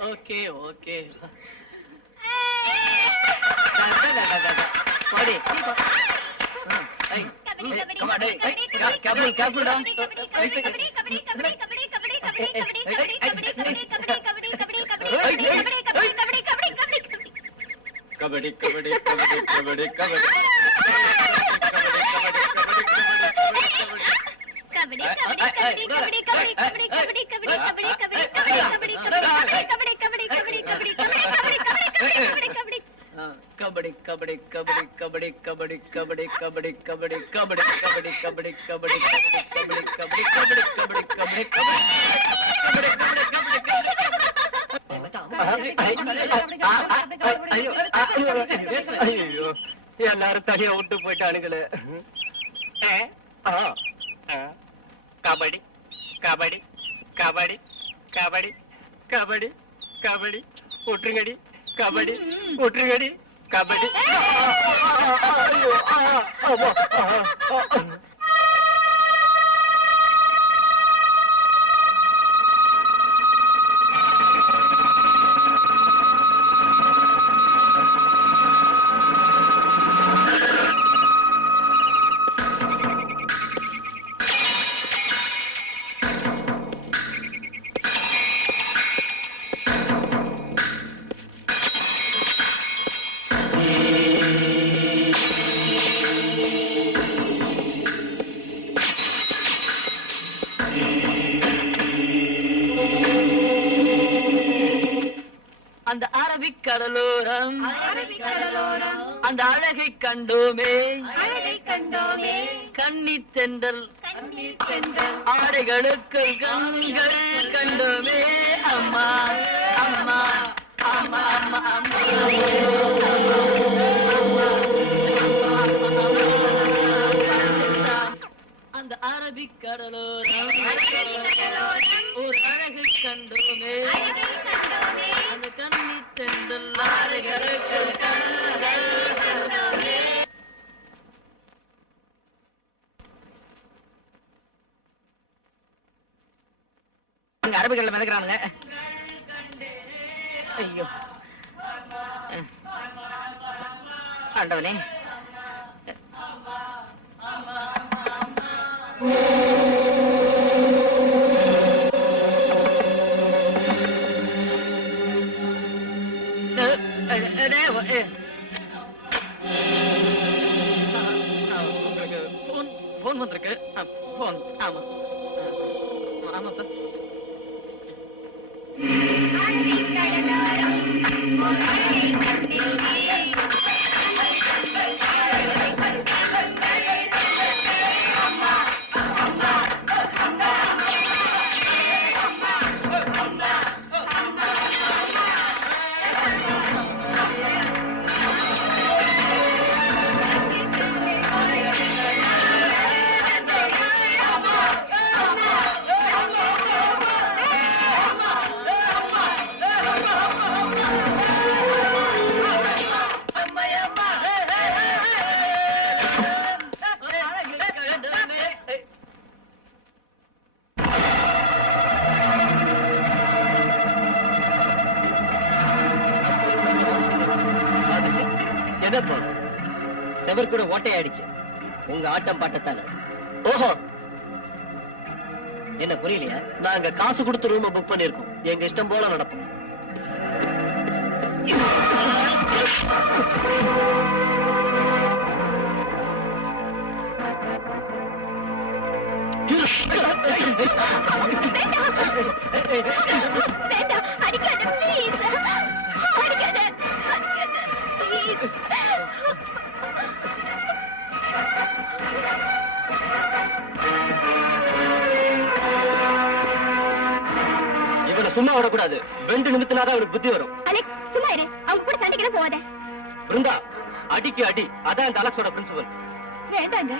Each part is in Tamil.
Okay, okay. Come on, careful down. Kabaddi, kabaddi, kabaddi, kabaddi, kabaddi. Kabaddi, kabaddi, kabaddi, kabaddi, kabaddi, kabaddi, kabaddi, kabaddi, kabaddi, kabaddi, kabaddi, kabaddi, kabaddi, kabaddi, kabaddi, kabaddi, ஐயோ எல்லாரும் தனியா விட்டு போயிட்டானுங்களே. கபடி கபடி கபடி கபடி கபடி கபடி ஒற்றுங்கடி கபடி ஒற்றுங்கடி கபடி. அந்த அரபிக் கடலோரம் அந்த அழகை கண்டோமே கன்னி தென்றல் ஆடைகளுக்கு கண்கள் கண்டோமே. அம்மா அம்மா அம்மா அம்மா அம்மா அந்த அரபிக் கடலோரம் ஒரு அழகை கண்டோமே அந்த கன்னி தென்றல் ஆடைகளுக்கு கண்கள் கண்டோமே. அரபிகள்ல மிதக்கிறானுங்க. ஐயோ ஆண்டவனே. போன் வந்திருக்கு. போன். ஆமா ஆமா சார். செவர் கூட ஓட்டையாயிடுச்சு உங்க ஆட்டம் பாட்டத்தால. ஓஹோ, என்ன புரியலையா? நாங்க காசு கொடுத்து ரூம் புக் பண்ணிருக்கோம். எங்க இஷ்டம் போல நடக்கும். இவனை சும்மா விடக்கூடாது. 2 நிமிஷத்துனாதான் அவனுக்கு புத்தி வரும். சும்மா இரு, அவங்க கூட சண்டைக்கு போவாத. பிருந்தா, அடிக்கு அடி. அதான் இந்த அலெக்ஸோட பிரின்சிபல். வேண்டாங்க,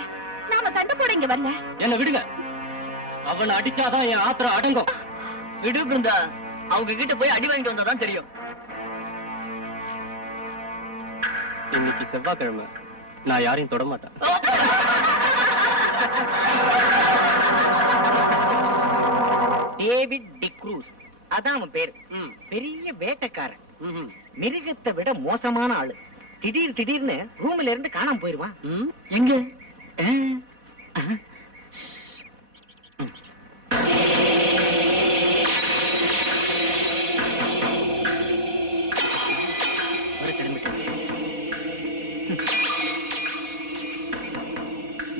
நாம சண்டை போட இங்க வரல. என்ன விடுங்க, அவனை அடிச்சாதான் என் ஆத்திரம் அடங்கும். விடு பிருந்தா, அவங்க கிட்ட போய் அடி வாங்கிட்டு வந்தாதான் தெரியும். இன்னைக்கு செவ்வாய்க்கிழமை, நான் யாரையும் தொட மாட்டேன். டேவிட் டிக்ரூஸ், அதான் அவன் பேரு. பெரிய வேட்டைக்காரன், மிருகத்தை விட மோசமான ஆளு. திடீர்னு ரூம்ல இருந்து காணாம போயிருவான். எங்க?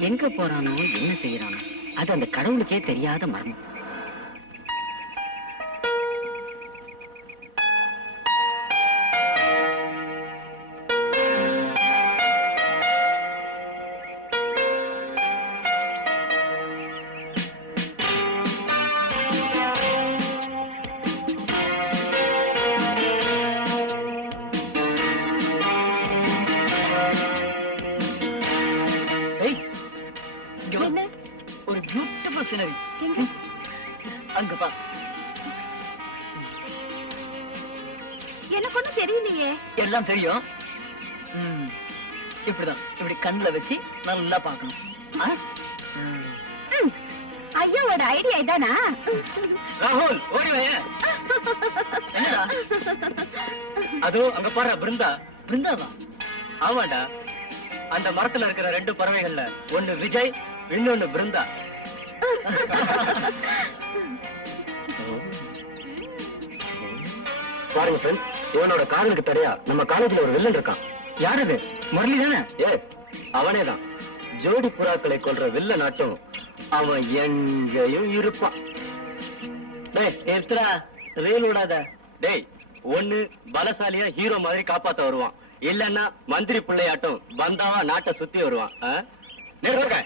எங்க போறானோ, என்ன செய்யறானோ, அது அந்த கடவுளுக்கே தெரியாத மர்மம். ஒரு பியூட்டிஃபுல் சீனரி. அங்க பா. எனக்கு ஒண்ணும் தெரியலையே. எல்லாம் தெரியும். இப்படிதான், இப்படி கண்ணுல வச்சு நல்லா பாக்கணும். ஐயோட ஐடியா இதானா? ராகுல், ஓடி வாய. என்னடா அதோ அங்க பாரு, பிருந்தா. பிருந்தாவா? ஆமாடா, அந்த மரத்துல இருக்கிற 2 பறவைகள்ல ஒண்ணு விஜய், இன்னொன்னு பிருந்தா. பாருங்க ஃப்ரெண்ட், இவனோட காதலுக்கு தடையா நம்ம காலேஜ்ல ஒரு வில்லன் இருக்கான். யார் அது? முரளி தானே? அவனேதான். ஜோடி புறாக்களை கொல்ற வில்லன் ஆட்டம் அவன் எங்கேயும் இருப்பான். டேய் நிறுத்துடா, ரீல் விடாத. டேய், ஒண்ணு பலசாலியா ஹீரோ மாதிரி காப்பாத்த வருவான், இல்லன்னா மந்திரி பிள்ளையாட்டம் பந்தாவா நாட்டை சுத்தி வருவான். நிறுத்துங்க.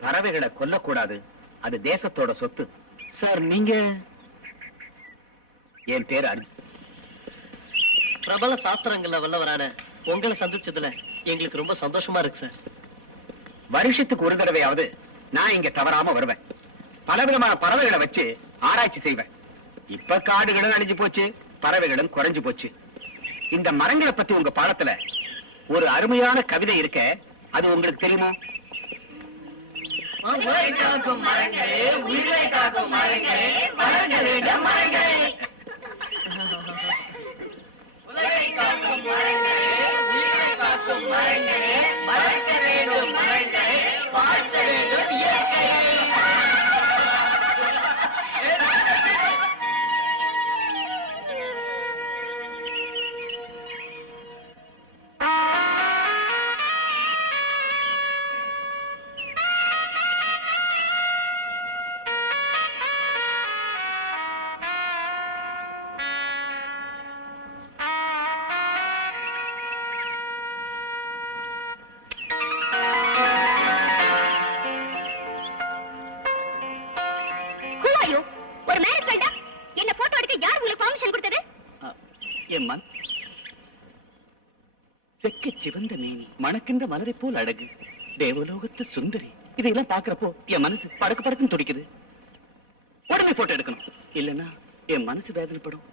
பறவைகளை கொல்லக்கூடாது, அது தேசத்தோட சொத்து. சார், நீங்க? என் பேர் அர்ஜுன். பிரபல சாஸ்திரங்கள்ல வல்லவரான உங்களை சந்திச்சதுல எங்களுக்கு ரொம்ப சந்தோஷமா இருக்கு சார். வருஷத்துக்கு ஒரு தடவையாவது நான் இங்க தவறாம வருவேன். பலவிதமான பறவைகளை வச்சு ஆராய்ச்சி செய்வேன். இப்ப காடுகளும் அழிஞ்சு போச்சு, பறவைகளும் குறைஞ்சு போச்சு. இந்த மரங்களை பத்தி உங்க பாடத்துல ஒரு அருமையான கவிதை இருக்க, அது உங்களுக்கு தெரியுமா? உலகை காக்கும் மரங்களே, உயிரை காக்கும் மரங்களே, மரங்களிடம் மரங்களே. உலகை காக்கும் மரங்களே, உயிரை காக்கும் மரங்களே, மறக்க வேண்டும் மரங்களே, வாழ்த்த வேண்டும் இயற்கையை. செக்க சிவந்த மேனி, மணக்கின்ற மலரை போல் அழகு, தேவலோகத்து சுந்தரி. இதையெல்லாம் பாக்குறப்போ என் மனசு படக்கு படக்குன்னு துடிக்குது. உடனே போட்டோ எடுக்கணும், இல்லன்னா என் மனசு வேதனைப்படும்.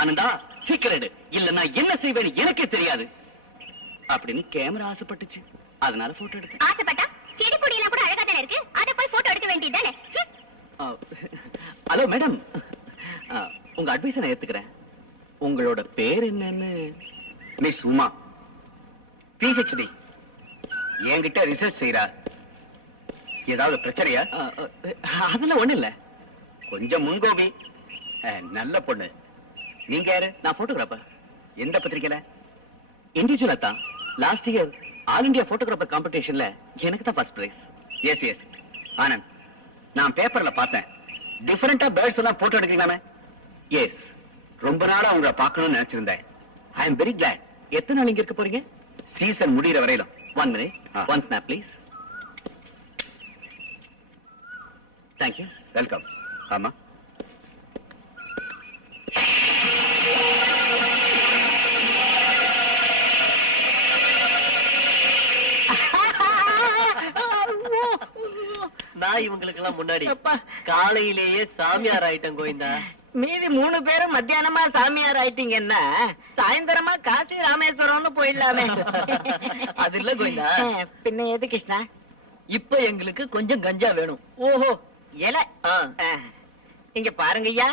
ஆனந்தா, சீக்கிரம் எடு, இல்லன்னா என்ன செய்வேன்னு எனக்கே தெரியாது அப்படின்னு கேமரா ஆசைப்பட்டுச்சு. அதனால போட்டோ எடுத்தேன். ஆசைப்பட்டா செடி கொடி எல்லாம் கூட அழகா தானே இருக்கு, அத போய் போட்டோ எடுக்க வேண்டியதுதானே? ஹலோ மேடம், உங்க அட்வைஸ் நான் ஏத்துக்கிறேன். உங்களோட பேர் என்னன்னு? மிஸ் உமா, PhD, என்கிட்ட ரிசர்ச் செய்யறா. ஏதாவது பிரச்சனையா? அதெல்லாம் ஒண்ணு இல்ல, கொஞ்சம் முன்கோபி. நல்ல பொண்ணு. நீங்க யாரு? நான் போட்டோகிராஃபர். எந்த பத்திரிக்கையில? இண்டிவிஜுவலா தான். Last year all India photographer காம்படிஷன்ல எனக்கு தான் first prize. Yes yes Anand, நான் பேப்பர்ல பார்த்தேன். டிஃபரெண்டா பேர்ட்ஸ் எல்லாம் போட்டோ எடுக்கலாமே. எஸ், ரொம்ப நாளா உங்களை பார்க்கணும்னு நினைச்சிருந்தேன். I am very glad. எத்தனை நாள் இங்க இருக்க போறீங்க? சீசன் முடிகிற வரையிலும். 1 minute, 1 snap please. Thank you. Welcome. ஆமா. நான் இவங்களுக்கு எல்லாம் முன்னாடி அப்பா. காலையிலேயே சாமியார் ஆயிட்டேன் கோவிந்தா. மீதி 3 பேரும் மத்தியானமா சாமியார் ஆயிட்டீங்கன்னா சாயந்தரமா காசி ராமேஸ்வரம்னு போயிடலாமே. அது இல்ல கோவிந்தா. பின்ன எது கிருஷ்ணா? இப்ப எங்களுக்கு கொஞ்சம் கஞ்சா வேணும். ஓஹோ, இலை. ஆ. இங்க பாருங்க ஐயா,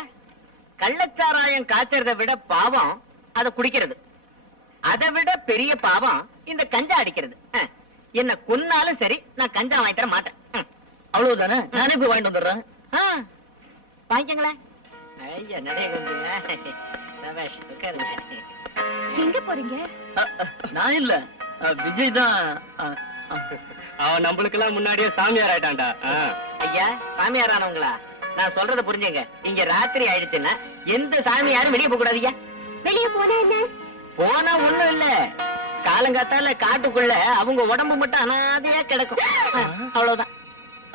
கள்ளச்சாராயம் காய்ச்சறதை விட பாவம் அதை குடிக்கிறது. அதை விட பெரிய பாவம் இந்த கஞ்சா அடிக்கிறது. என்ன கொன்னாலும் சரி, நான் கஞ்சா வாங்கி தர மாட்டேன். அவ்வளவுதானே, நானே போய் வாங்கிட்டு வந்துடுறேன். வாங்கிக்கங்களேன். ஐயா நிறைய கொஞ்சம் உட்காருங்க. எங்க போறீங்க? நான் இல்ல, விஜய் தான். அவன் நம்மளுக்கெல்லாம் முன்னாடியே சாமியார் ஆயிட்டான்டா. ஐயா சாமியார் ஆனவங்களா? நான் சொல்றத புரிஞ்சுங்க. இங்க ராத்திரி ஆயிடுச்சுன்னா எந்த சாமியாரும் வெளியே போக கூடாது ஐயா. வெளிய போனா என்ன? போனா ஒண்ணும் இல்ல, காலங்காத்தால காட்டுக்குள்ள அவங்க உடம்பு மட்டும் அனாதையா கிடக்கும். அவ்வளவுதான்.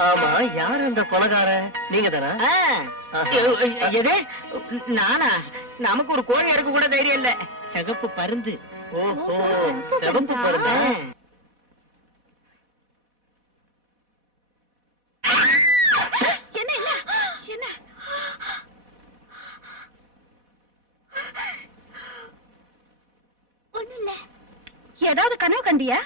ஆமா, யார் அந்த கொலகார? நீங்க தானே? எது நானா? நமக்கு ஒரு கோழி அறுக்க கூட தைரியம் இல்ல. சிகப்பு பருந்து. ஓஹோ, சிவப்பு பருந்தா? என்ன என்ன என்ன? ஒண்ணும் இல்ல. ஏதாவது கனவு கண்டியா?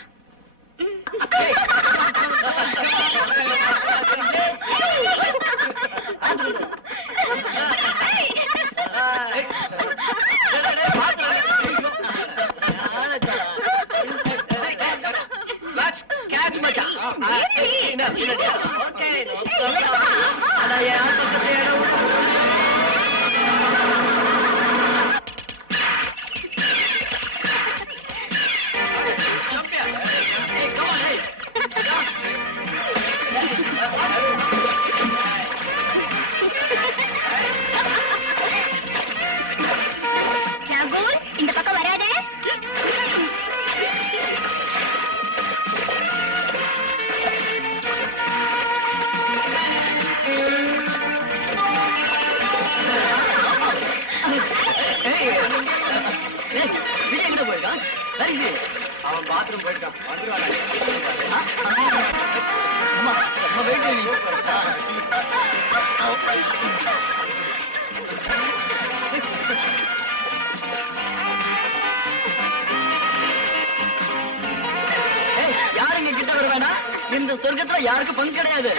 இந்த பக்கம் வராதே. எங்க போயிருக்கான்? அவன் பாத்ரூம் போயிருக்கான். யாருங்க கிட்ட வர வேணா, இந்த சொர்க்கத்துல யாருக்கும் பங்கு கிடையாது.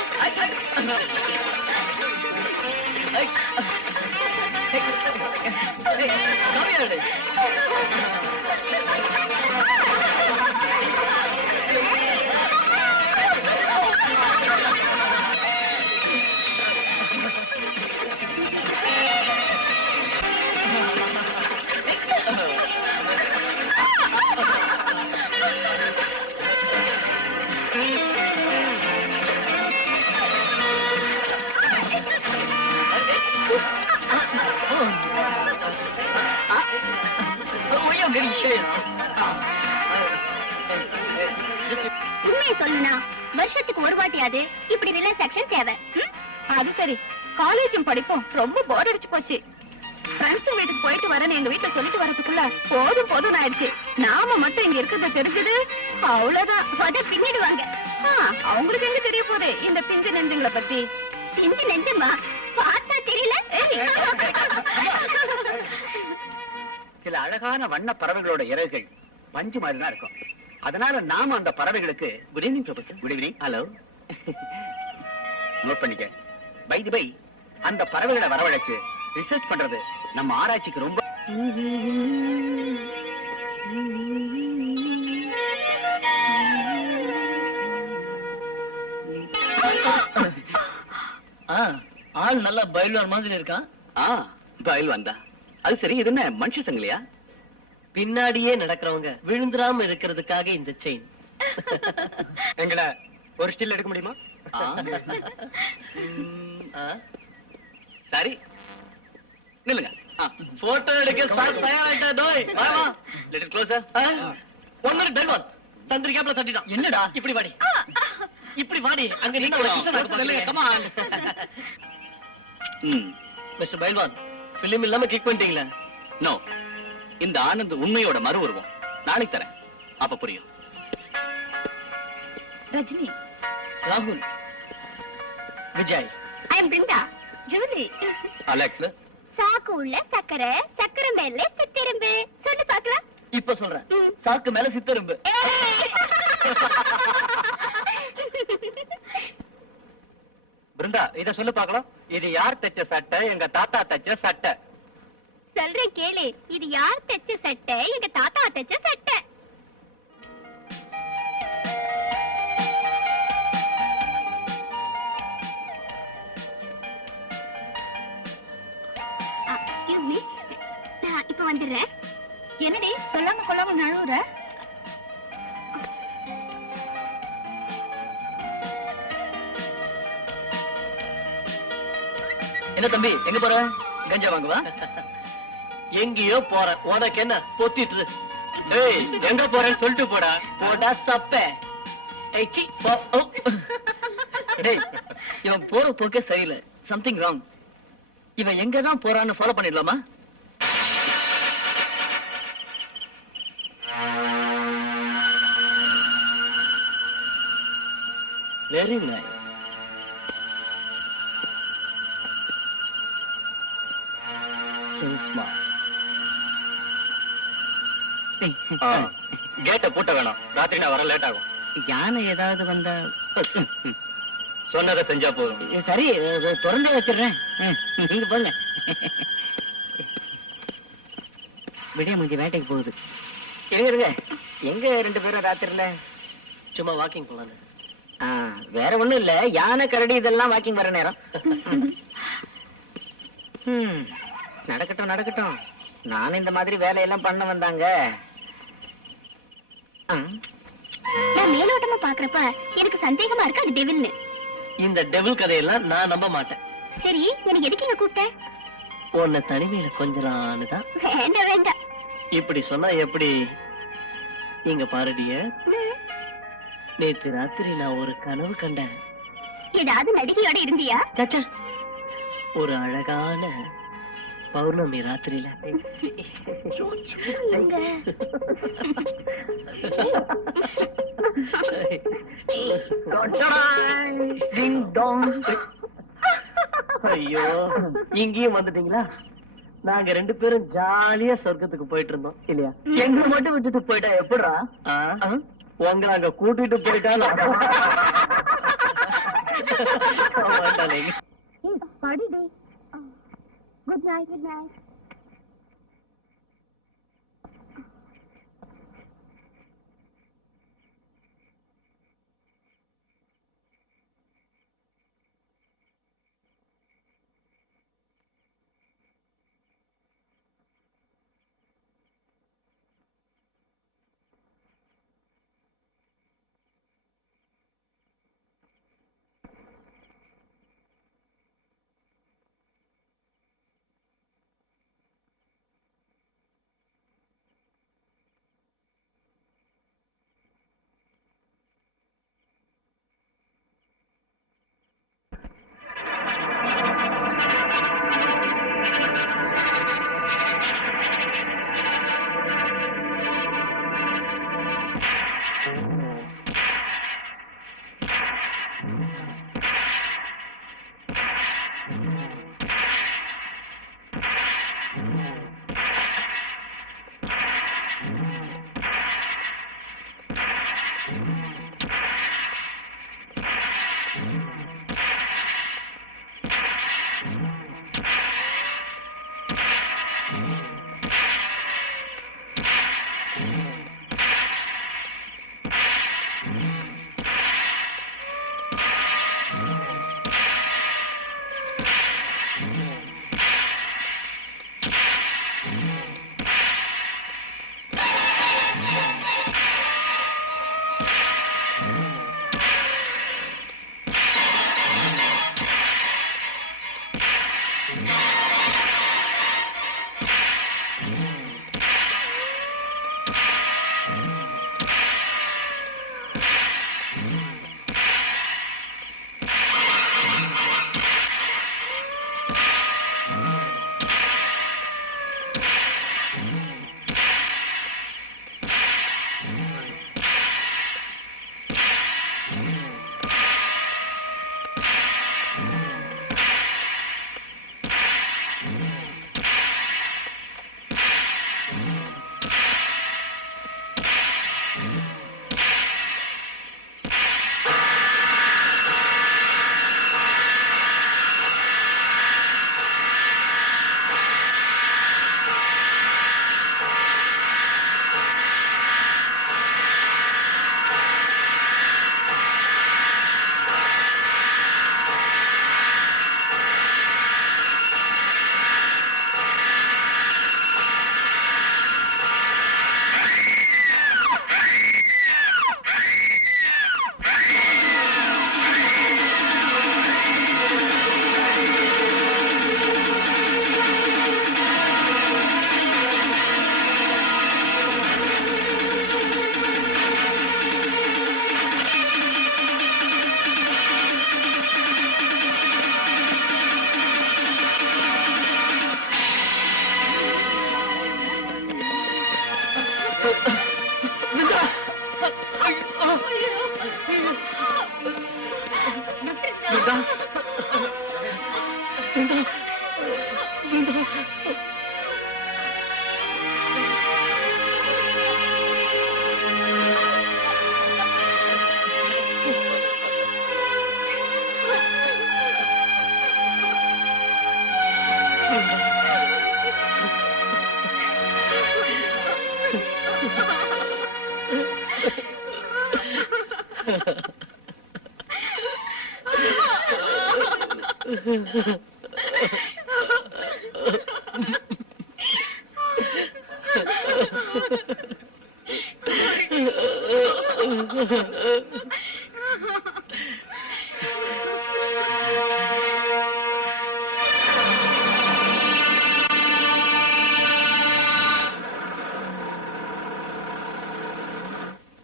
உண்மையை சொல்லுனா வருஷத்துக்கு ஒரு வாட்டியாவது இப்படி ரிலாக்ஸேஷன் தேவை. அது சரி, காலேஜும் படிப்போம் ரொம்ப போர் அடிச்சு போச்சு. ஃப்ரெண்ட்ஸ் வீட்டுக்கு போயிட்டு வரேன்னு எங்க வீட்டுல சொல்லிட்டு வரதுக்குள்ள போதும் போதும் ஆயிடுச்சு. நாம மட்டும் இங்க இருக்கிறது தெரிஞ்சது அவ்வளவுதான் பின்னிடுவாங்க. அவங்களுக்கு எங்க தெரிய போகுது இந்த பிஞ்சு நெஞ்சுங்களை பத்தி? பிஞ்சு நெஞ்சுமா பார்த்தா தெரியல. சில அழகான வண்ண பறவைகளோட இறகுகள் பஞ்சு மாதிரி தான் இருக்கும். அதனால நாம அந்த பறவைகளுக்கு good evening professor. Good evening. Hello. Note பண்ணிக்க. பை தி பை, அந்த பறவைகளை வரவழைச்சு ரிசர்ச் பண்றது நம்ம ஆராய்ச்சிக்கு ரொம்ப ஆள் நல்லா பயில்வான் மாதிரி இருக்கான். பயில் வந்தா அது சரி. இது என்ன மனுஷ சங்கிலியா? பின்னாடியே நடக்கிறவங்க விழுந்துராம இருக்கிறதுக்காக இந்த செயின். எங்கடா ஒரு ஸ்டில் எடுக்க முடியுமா? சரி நில்லுங்க. போட்டோ எடுக்க தயாராயிட்டா டோய். வா வா. Let it closer. ஒன்னு டெல்வான் சந்திரிகாப்ல தட்டிட்டான். என்னடா இப்படி வாடி, இப்படி வாடி. அங்க நின்னு come on. Mister Bayilvan, film இல்லாம கிளிக் பண்ணிட்டீங்களா? நோ, இந்த ஆனந்த் உண்மையோட மறு உருவம் நாளைக்கு தரேன், அப்ப புரியும். ரஜினி, ராகுல், விஜய். ஐ அம் பிருந்தா. ஜூலி. அலெக்ஸ். சாக்கு உள்ள சக்கரை, சக்கரை மேல சித்திரும்பு. சொல்லு பார்க்கலாம். இப்ப சொல்றேன். சாக்கு மேல சித்தரும்பு. பிருந்தா, இத சொல்லு பார்க்கலாம். இது யார் தைச்ச சட்டை? எங்க தாத்தா தைச்ச சட்டை. சொல்றேன் கேளு. இது யார் தைச்ச சட்டை? எங்க தாத்தா தைச்ச சட்டை. Excuse me. நான் இப்ப வந்துடுறேன். என்னடி சொல்லாம கொள்ளாம நழுவுற? என்ன தம்பி, எங்க போற? கஞ்சா வாங்குவா? எங்கேயோ போற. உனக்கு என்ன பொத்திட்டு? ஏய், எங்க போறேன்னு சொல்லிட்டு போடா. போடா சப்ப. ஏய் சீ போ. டேய், இவன் போற போக்கே சரியில்லை. Something wrong. இவன் எங்க தான் போறான்னு ஃபாலோ பண்ணிடலாமா? Very nice. கேட்ட பூட்ட வேணாம். ராத்திரி நான் வர லேட் ஆகும். யானை ஏதாவது வந்தா சொன்னதை செஞ்சா போதும். சரி, திறந்தே வச்சிடுறேன். நீங்க போங்க. விடிய முடிஞ்ச வேட்டைக்கு போகுது. இருங்க, எங்க 2 பேரும் ராத்திரில? சும்மா வாக்கிங் போலான்னு. வேற ஒண்ணும் இல்ல, யானை கரடி இதெல்லாம் வாக்கிங் வர நேரம். நடக்கட்டும் நடக்கட்டும். நானும் இந்த மாதிரி வேலையெல்லாம் பண்ண வந்தாங்க. நான் மேலோட்டமா பாக்குறப்ப எனக்கு சந்தேகமா இருக்கு அது டெவில்னு. இந்த டெவில் கதையெல்லாம் நான் நம்ப மாட்டேன். சரி, எனக்கு எதுக்கு இங்க கூப்பிட்ட? உன்னை தனிமையில கொஞ்சலான்னு தான். வேண்டாம் வேண்டாம். இப்படி சொன்னா எப்படி? இங்க பாருடிய, நேற்று ராத்திரி நான் ஒரு கனவு கண்டேன். ஏதாவது நடிகையோட இருந்தியா? சச்சா, ஒரு அழகான பௌர்ணமி ராத்திரியில. ஐயோ, இங்கேயும் வந்துட்டீங்களா? நாங்க 2 பேரும் ஜாலியா சொர்க்கத்துக்கு போயிட்டு இருந்தோம் இல்லையா? எங்களை மட்டும் விட்டுட்டு போயிட்டா எப்படா? உங்களை அங்க கூட்டிட்டு போயிட்டா குட் நைட். Good night.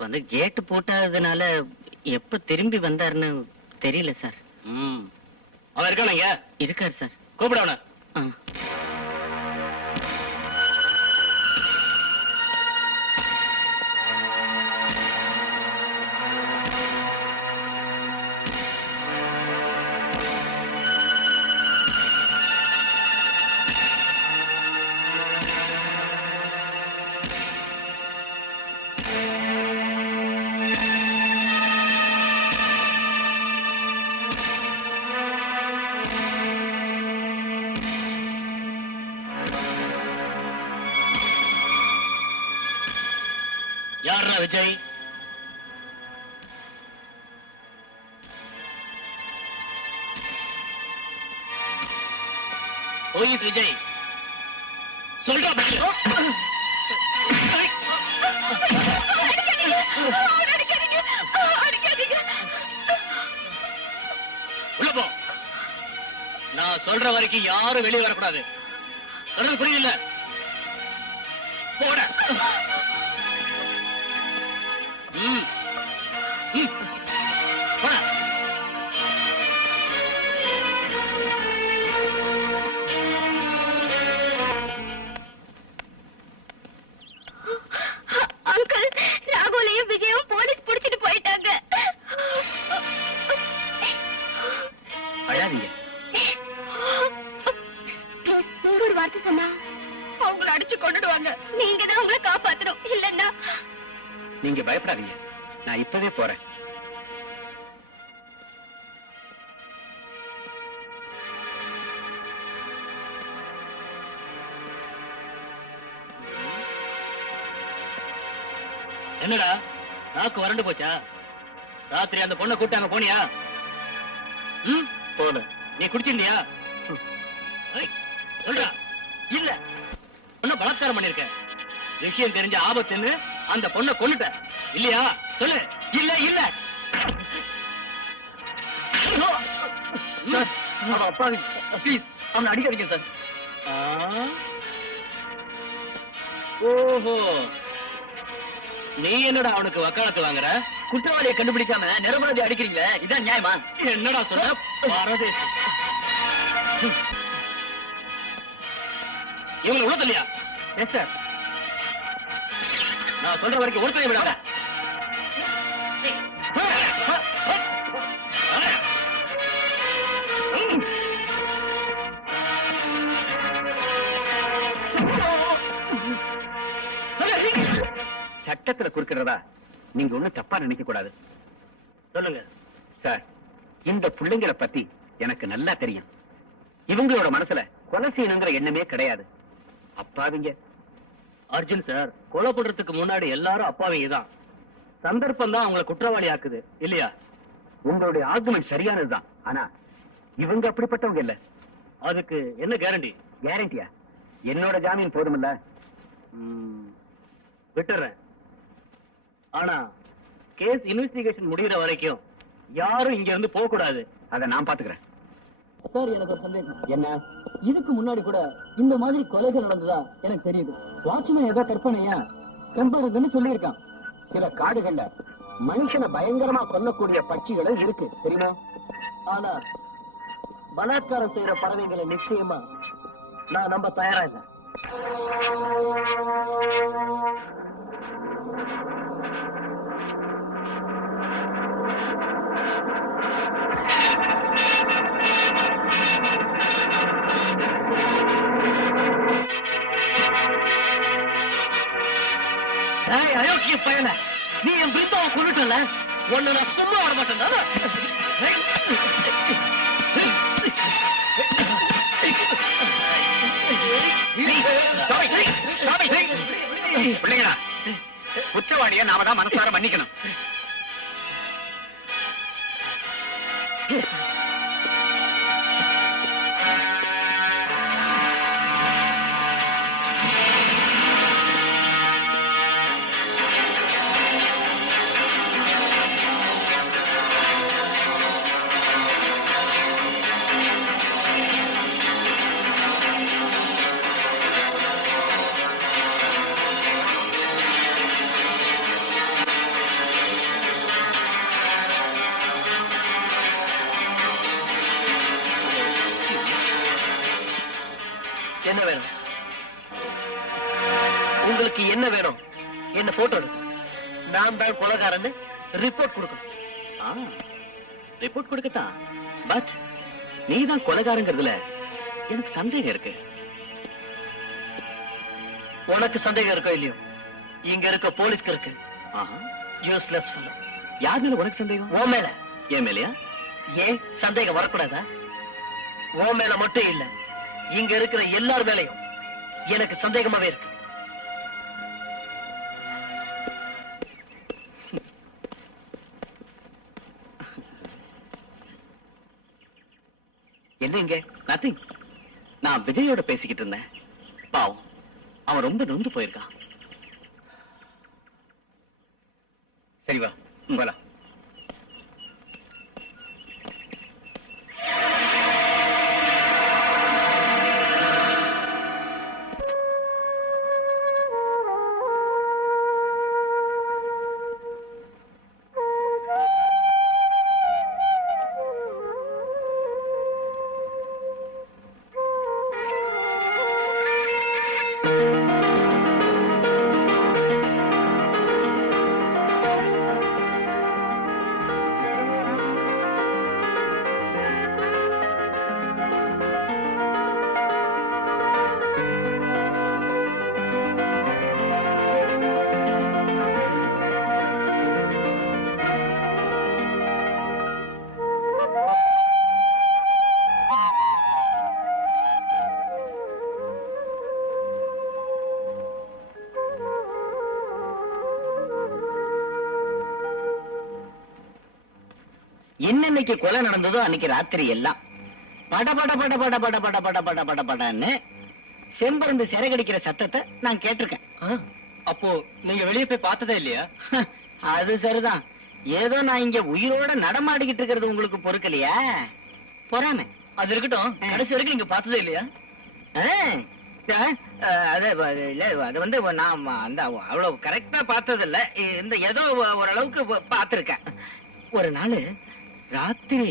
வந்து கேட்டு போட்டதுனால எப்ப திரும்பி வந்தாருன்னு தெரியல சார். அவன் இருக்கானுங்க. இருக்காரு சார். கூப்பிட அவன. யாரா விஜய்? ஓய் விஜய் சொல்றா பதில். உள்ள போ. நான் சொல்ற வரைக்கும் யாரும் வெளியே வரக்கூடாது. சொல்றது புரியல? போட. போடா. அங்கிள், ராகுலையும் விஜயும் போலீஸ் புடிச்சிட்டு போயிட்டாங்க. அழாதீங்க. நீங்க ஒரு வார்த்தை சொன்னா அவங்கள அடிச்சு கொண்டுடுவாங்க. நீங்க தான் அவங்கள காப்பாத்தணும். இல்லன்னா நீங்க பயப்படாதீங்க, நான் இப்பவே போறேன். என்னடா நாக்கு வறண்டு போச்சா? ராத்திரி அந்த பொண்ணை கூட்டாங்க போனியா? போல. நீ குடிச்சிருந்தியா? சொல்றா. இல்ல, பொண்ண பலாத்காரம் பண்ணிருக்க. விஷயம் தெரிஞ்ச ஆபத்துன்னு அந்த பொண்ணை கொன்னுட்ட இல்லையா? சொல்லு. இல்ல இல்ல. அப்பாவி, ப்ளீஸ் அவனை அடிக்காதீங்க சார். ஓஹோ, நீ என்னடா அவனுக்கு வக்காலத்து வாங்குற? குற்றவாளியை கண்டுபிடிக்காம நிரபராதி அடிக்கிறீங்களே, இதான் நியாயமா? என்னடா சொல்ற பரதேசி? இவங்களை உள்ள தள்ளியா? Yes sir. நான் சொல்ற வரைக்கும் ஒருத்தரை விடாத. சட்டத்துல குறுக்கிறதா நீங்க ஒண்ணும் தப்பா நினைக்க கூடாது. சொல்லுங்க சார், இந்த பிள்ளைங்களை பத்தி எனக்கு நல்லா தெரியும். இவங்களோட மனசுல கொலை செய்யணுங்கிற எண்ணமே கிடையாது. அப்பாவிங்க. அர்ஜுன் சார், கொலை பண்றதுக்கு முன்னாடி எல்லாரும் அப்பாவிங்க தான். சந்தர்ப்பம் தான் அவங்களை குற்றவாளி ஆக்குது இல்லையா? உங்களுடைய ஆர்குமெண்ட் சரியானதுதான். ஆனா இவங்க அப்படிப்பட்டவங்க இல்ல. அதுக்கு என்ன கேரண்டி? கேரண்டியா? என்னோட ஜாமீன் போதுமில்ல. விட்டுறேன். ஆனா கேஸ் இன்வெஸ்டிகேஷன் முடிகிற வரைக்கும் யாரும் இங்க இருந்து போக கூடாது. அதை நான் பாத்துக்கிறேன். சார், எனக்கு ஒரு சந்தேகம். என்ன? இதுக்கு முன்னாடி கூட இந்த மாதிரி கொலைகள் நடந்ததா எனக்கு தெரியுது. வாட்ச்மேன் ஏதோ கற்பனையா கம்பெனி சொல்லியிருக்கான். சில காடுகள்ல மனுஷனை பயங்கரமா கொல்லக்கூடிய பட்சிகளும் இருக்கு தெரியுமா? ஆனா பலாத்காரம் செய்யற பறவைகளை நிச்சயமா நான் நம்ப தயாரா இல்லை. பொறுக்கி பயல, நீ என் பிரித்தாவை கொண்டுட்டல, உன்னை நான் சும்மா விட மாட்டேன். பிள்ளைங்களா, குற்றவாளிய நாம தான் மனசார மன்னிக்கணும். என்ன வேணும் உங்களுக்கு? என்ன வேணும்? என்ன போட்டோ எடு. நான் தான் கொலைகாரன்னு ரிப்போர்ட் கொடுக்கணும். ரிப்போர்ட் கொடுக்கத்தான். பட் நீதான் கொலைகாரங்கிறதுல எனக்கு சந்தேகம் இருக்கு. உனக்கு சந்தேகம் இருக்கோ இல்லையோ, இங்க இருக்க போலீஸ்க்கு இருக்கு. Useless fellow. யார் மேல உனக்கு சந்தேகம்? உன் மேல. ஏன் மேலையா? ஏன் சந்தேகம் வரக்கூடாதா? உன் மேல மட்டும் இல்ல, இங்க இருக்கிற எல்லார் மேலையும் எனக்கு சந்தேகமாவே இருக்கு. என்ன இங்க? நத்திங். நான் விஜயோட பேசிக்கிட்டு இருந்தேன். பாவம், அவன் ரொம்ப நொந்து போயிருக்கான். சரி வா போலாம். என்னன்னைக்கு கொலை நடந்ததோ அன்னைக்கு ராத்திரி எல்லாம் பட பட பட பட பட பட பட பட பட படன்னு செம்பருந்து சிறகடிக்கிற சத்தத்தை நான் கேட்டிருக்கேன். அப்போ நீங்க வெளியே போய் பார்த்ததே இல்லையா? அது சரிதான். ஏதோ நான் இங்க உயிரோட நடமாடிக்கிட்டு இருக்கிறது உங்களுக்கு பொறுக்கலையா? பொறாம. அது இருக்கட்டும், கடைசி வரைக்கும் நீங்க பார்த்ததே இல்லையா? அது வந்து நான் அந்த அவ்வளவு கரெக்டா பார்த்தது இல்ல. இந்த ஏதோ ஓரளவுக்கு பார்த்திருக்கேன். ஒரு நாள் ராத்திரி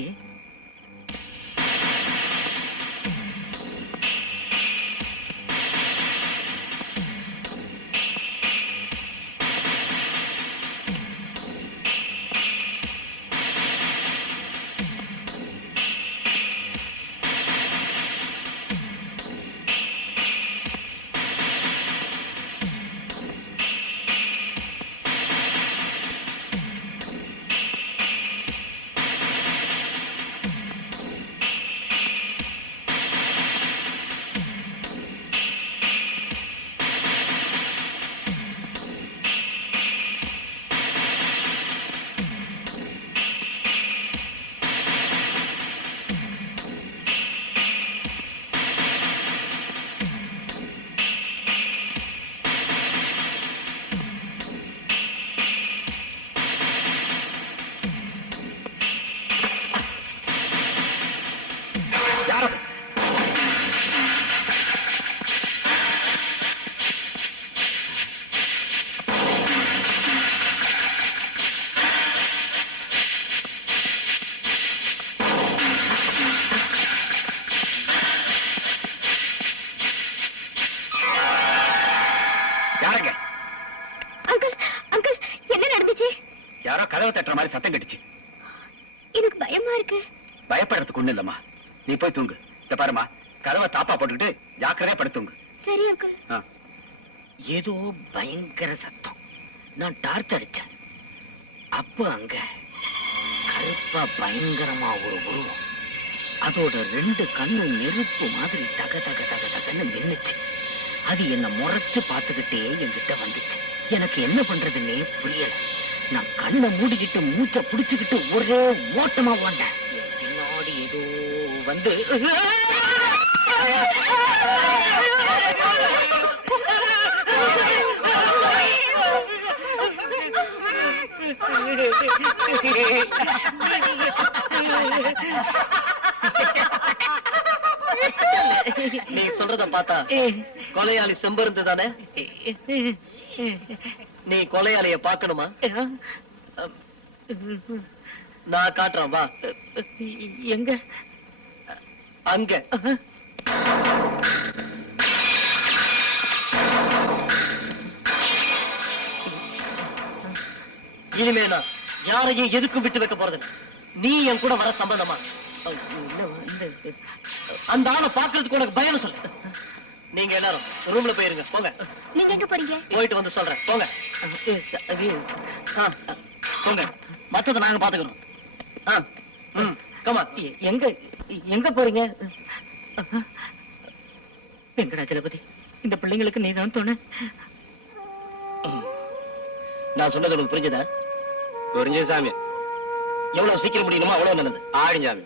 யாரோ கதவை தட்டுற மாதிரி சத்தம் கட்டுச்சு. எனக்கு பயமா இருக்கு. பயப்படுறதுக்கு ஒண்ணு இல்லம்மா, நீ போய் தூங்கு. இத பாருமா, கதவை தாப்பா போட்டுக்கிட்டு ஜாக்கிரதையா படுத்துங்க. சரி அங்கிள். ஏதோ பயங்கர சத்தம். நான் டார்ச் அடிச்சேன். அப்ப அங்க கருப்பா பயங்கரமா ஒரு உருவம், அதோட 2 கண்ணு நெருப்பு மாதிரி தக தக தக தகன்னு மின்னுச்சு. அது என்ன முறைச்சு பார்த்துக்கிட்டே என்கிட்ட வந்துச்சு. எனக்கு என்ன பண்றதுன்னே புரியல. நான் கண்ணை மூடிக்கிட்டு மூச்சை புடிச்சுக்கிட்டு ஒரே ஓட்டமா ஓண்டேன். என் பின்னாடி ஏதோ வந்து நீ சொல்றத பார்த்தா கொலையாளி செம்பருந்து தானே? நீ கொலையாளிய பார்க்கணுமா? நான் காட்டுறேன், வா. எங்க? அங்க. இனிமே நான் யாரையும் எதுக்கும் விட்டு வைக்க போறது இல்ல. நீ என் கூட வர சம்பந்தமா? அந்த ஆளை பாக்குறதுக்கு உனக்கு பயம் சொல்லு. நீங்க எல்லாரும் ரூம்ல போயிருங்க, போங்க. நீங்க எங்க போறீங்க? போயிட்டு வந்து சொல்றேன், போங்க. போங்க, மத்தத நாங்க பாத்துக்கிறோம். கமா. எங்க எங்க போறீங்க? வெங்கடாச்சலபதி, இந்த பிள்ளைங்களுக்கு நீதான் துணை. நான் சொன்னது உங்களுக்கு புரிஞ்சதா? புரிஞ்சது சாமி. எவ்வளவு சீக்கிரம் முடியணுமோ அவ்வளவு நல்லது. ஆடி சாமி.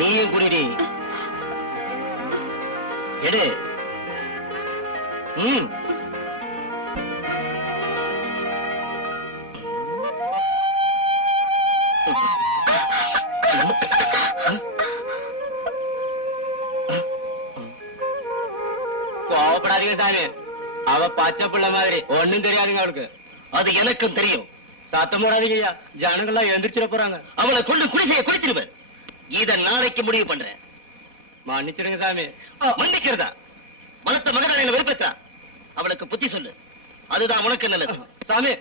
நீயும் குடிடி. எடு. கோவப்படாதீங்க சாமி. அவ பச்சை பிள்ளை மாதிரி ஒண்ணும் தெரியாதுங்க அவளுக்கு. அது எனக்கும் தெரியும். சத்தம் போடாதீங்க ஐயா, ஜனங்கள்லாம் எந்திரிச்சிட போறாங்க. அவளை கொண்டு குடிசையை குடிச்சிருவேன். இத நாளைக்கு முடிவு பண்றேன். மன்னிச்சிடுங்க சாமி. மன்னிக்கிறதா? வளர்த்த மகன் என்ன வெறுப்பேற்றா? அவளுக்கு புத்தி சொல்லு, அதுதான் உனக்கு நல்லது. சாமி,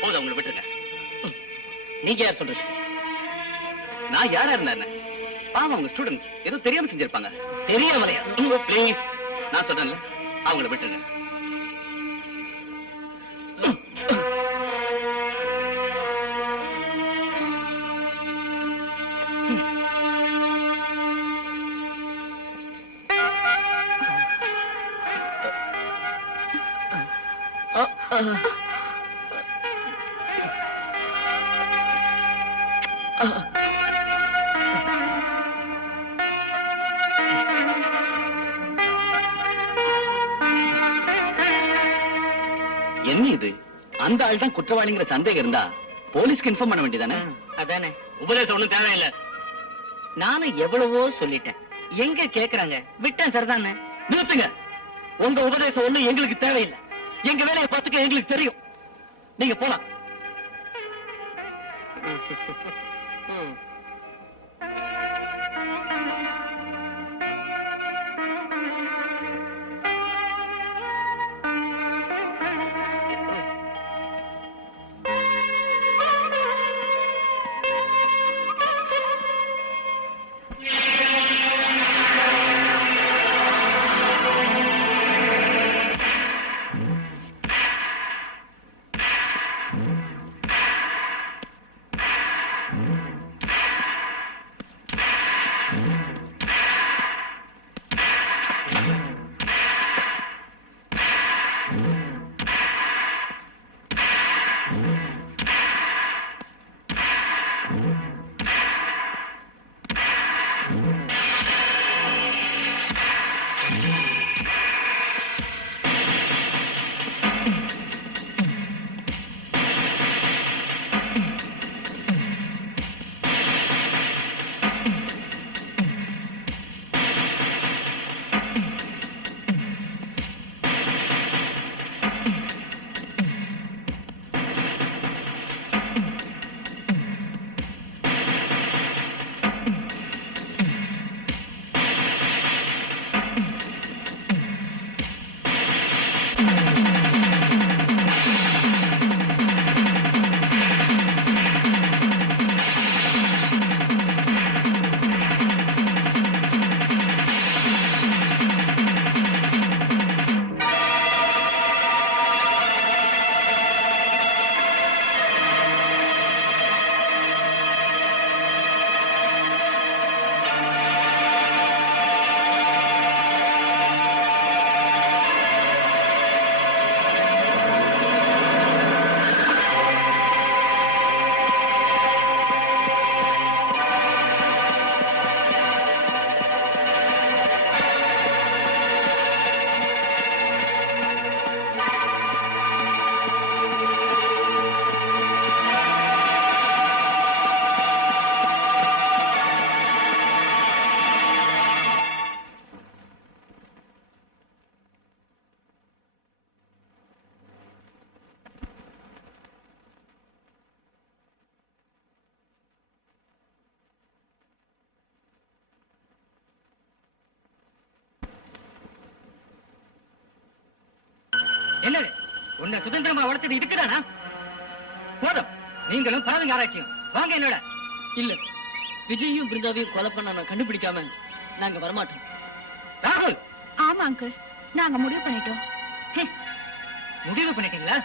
போதும், அவங்களை விட்டுருங்க. நீங்க யார் சொல்றது? நான் யாரா இருந்தேன்? பாவம், அவங்க ஸ்டூடெண்ட்ஸ் ஏதோ தெரியாம செஞ்சிருப்பாங்க. தெரியாமலையா? ப்ளீஸ், நான் சொன்னேன்ல, அவங்கள விட்டுருங்க. என்ன இது? அந்த ஆள் தான் குற்றவாளிங்கிற சந்தேகம் இருந்தா போலீஸ்க்கு இன்ஃபார்ம் பண்ண வேண்டியதானே? அதானே. உபதேசம் ஒண்ணும் தேவையில்லை. நானும் எவ்வளவோ சொல்லிட்டேன், எங்க கேக்குறாங்க? விட்டேன் சரிதானே. நிறுத்துங்க. உங்க உபதேசம் ஒண்ணும் எங்களுக்கு தேவையில்லை. எங்க வேலையை பார்த்துக்க எங்களுக்கு தெரியும். நீங்க போலாம். என்னது உன்னை சுதந்திரமா வளர்த்தது இருக்குதானா? போதும், நீங்களும் பரவங்க ஆராய்ச்சியும் வாங்க என்னோட. இல்ல, விஜயும் பிருந்தாவையும் கொலை பண்ண நான் கண்டுபிடிக்காம நாங்க வரமாட்டோம். ராகுல், ஆமா அங்கிள், நாங்க முடிவு பண்ணிட்டோம். முடிவு பண்ணிட்டீங்களா?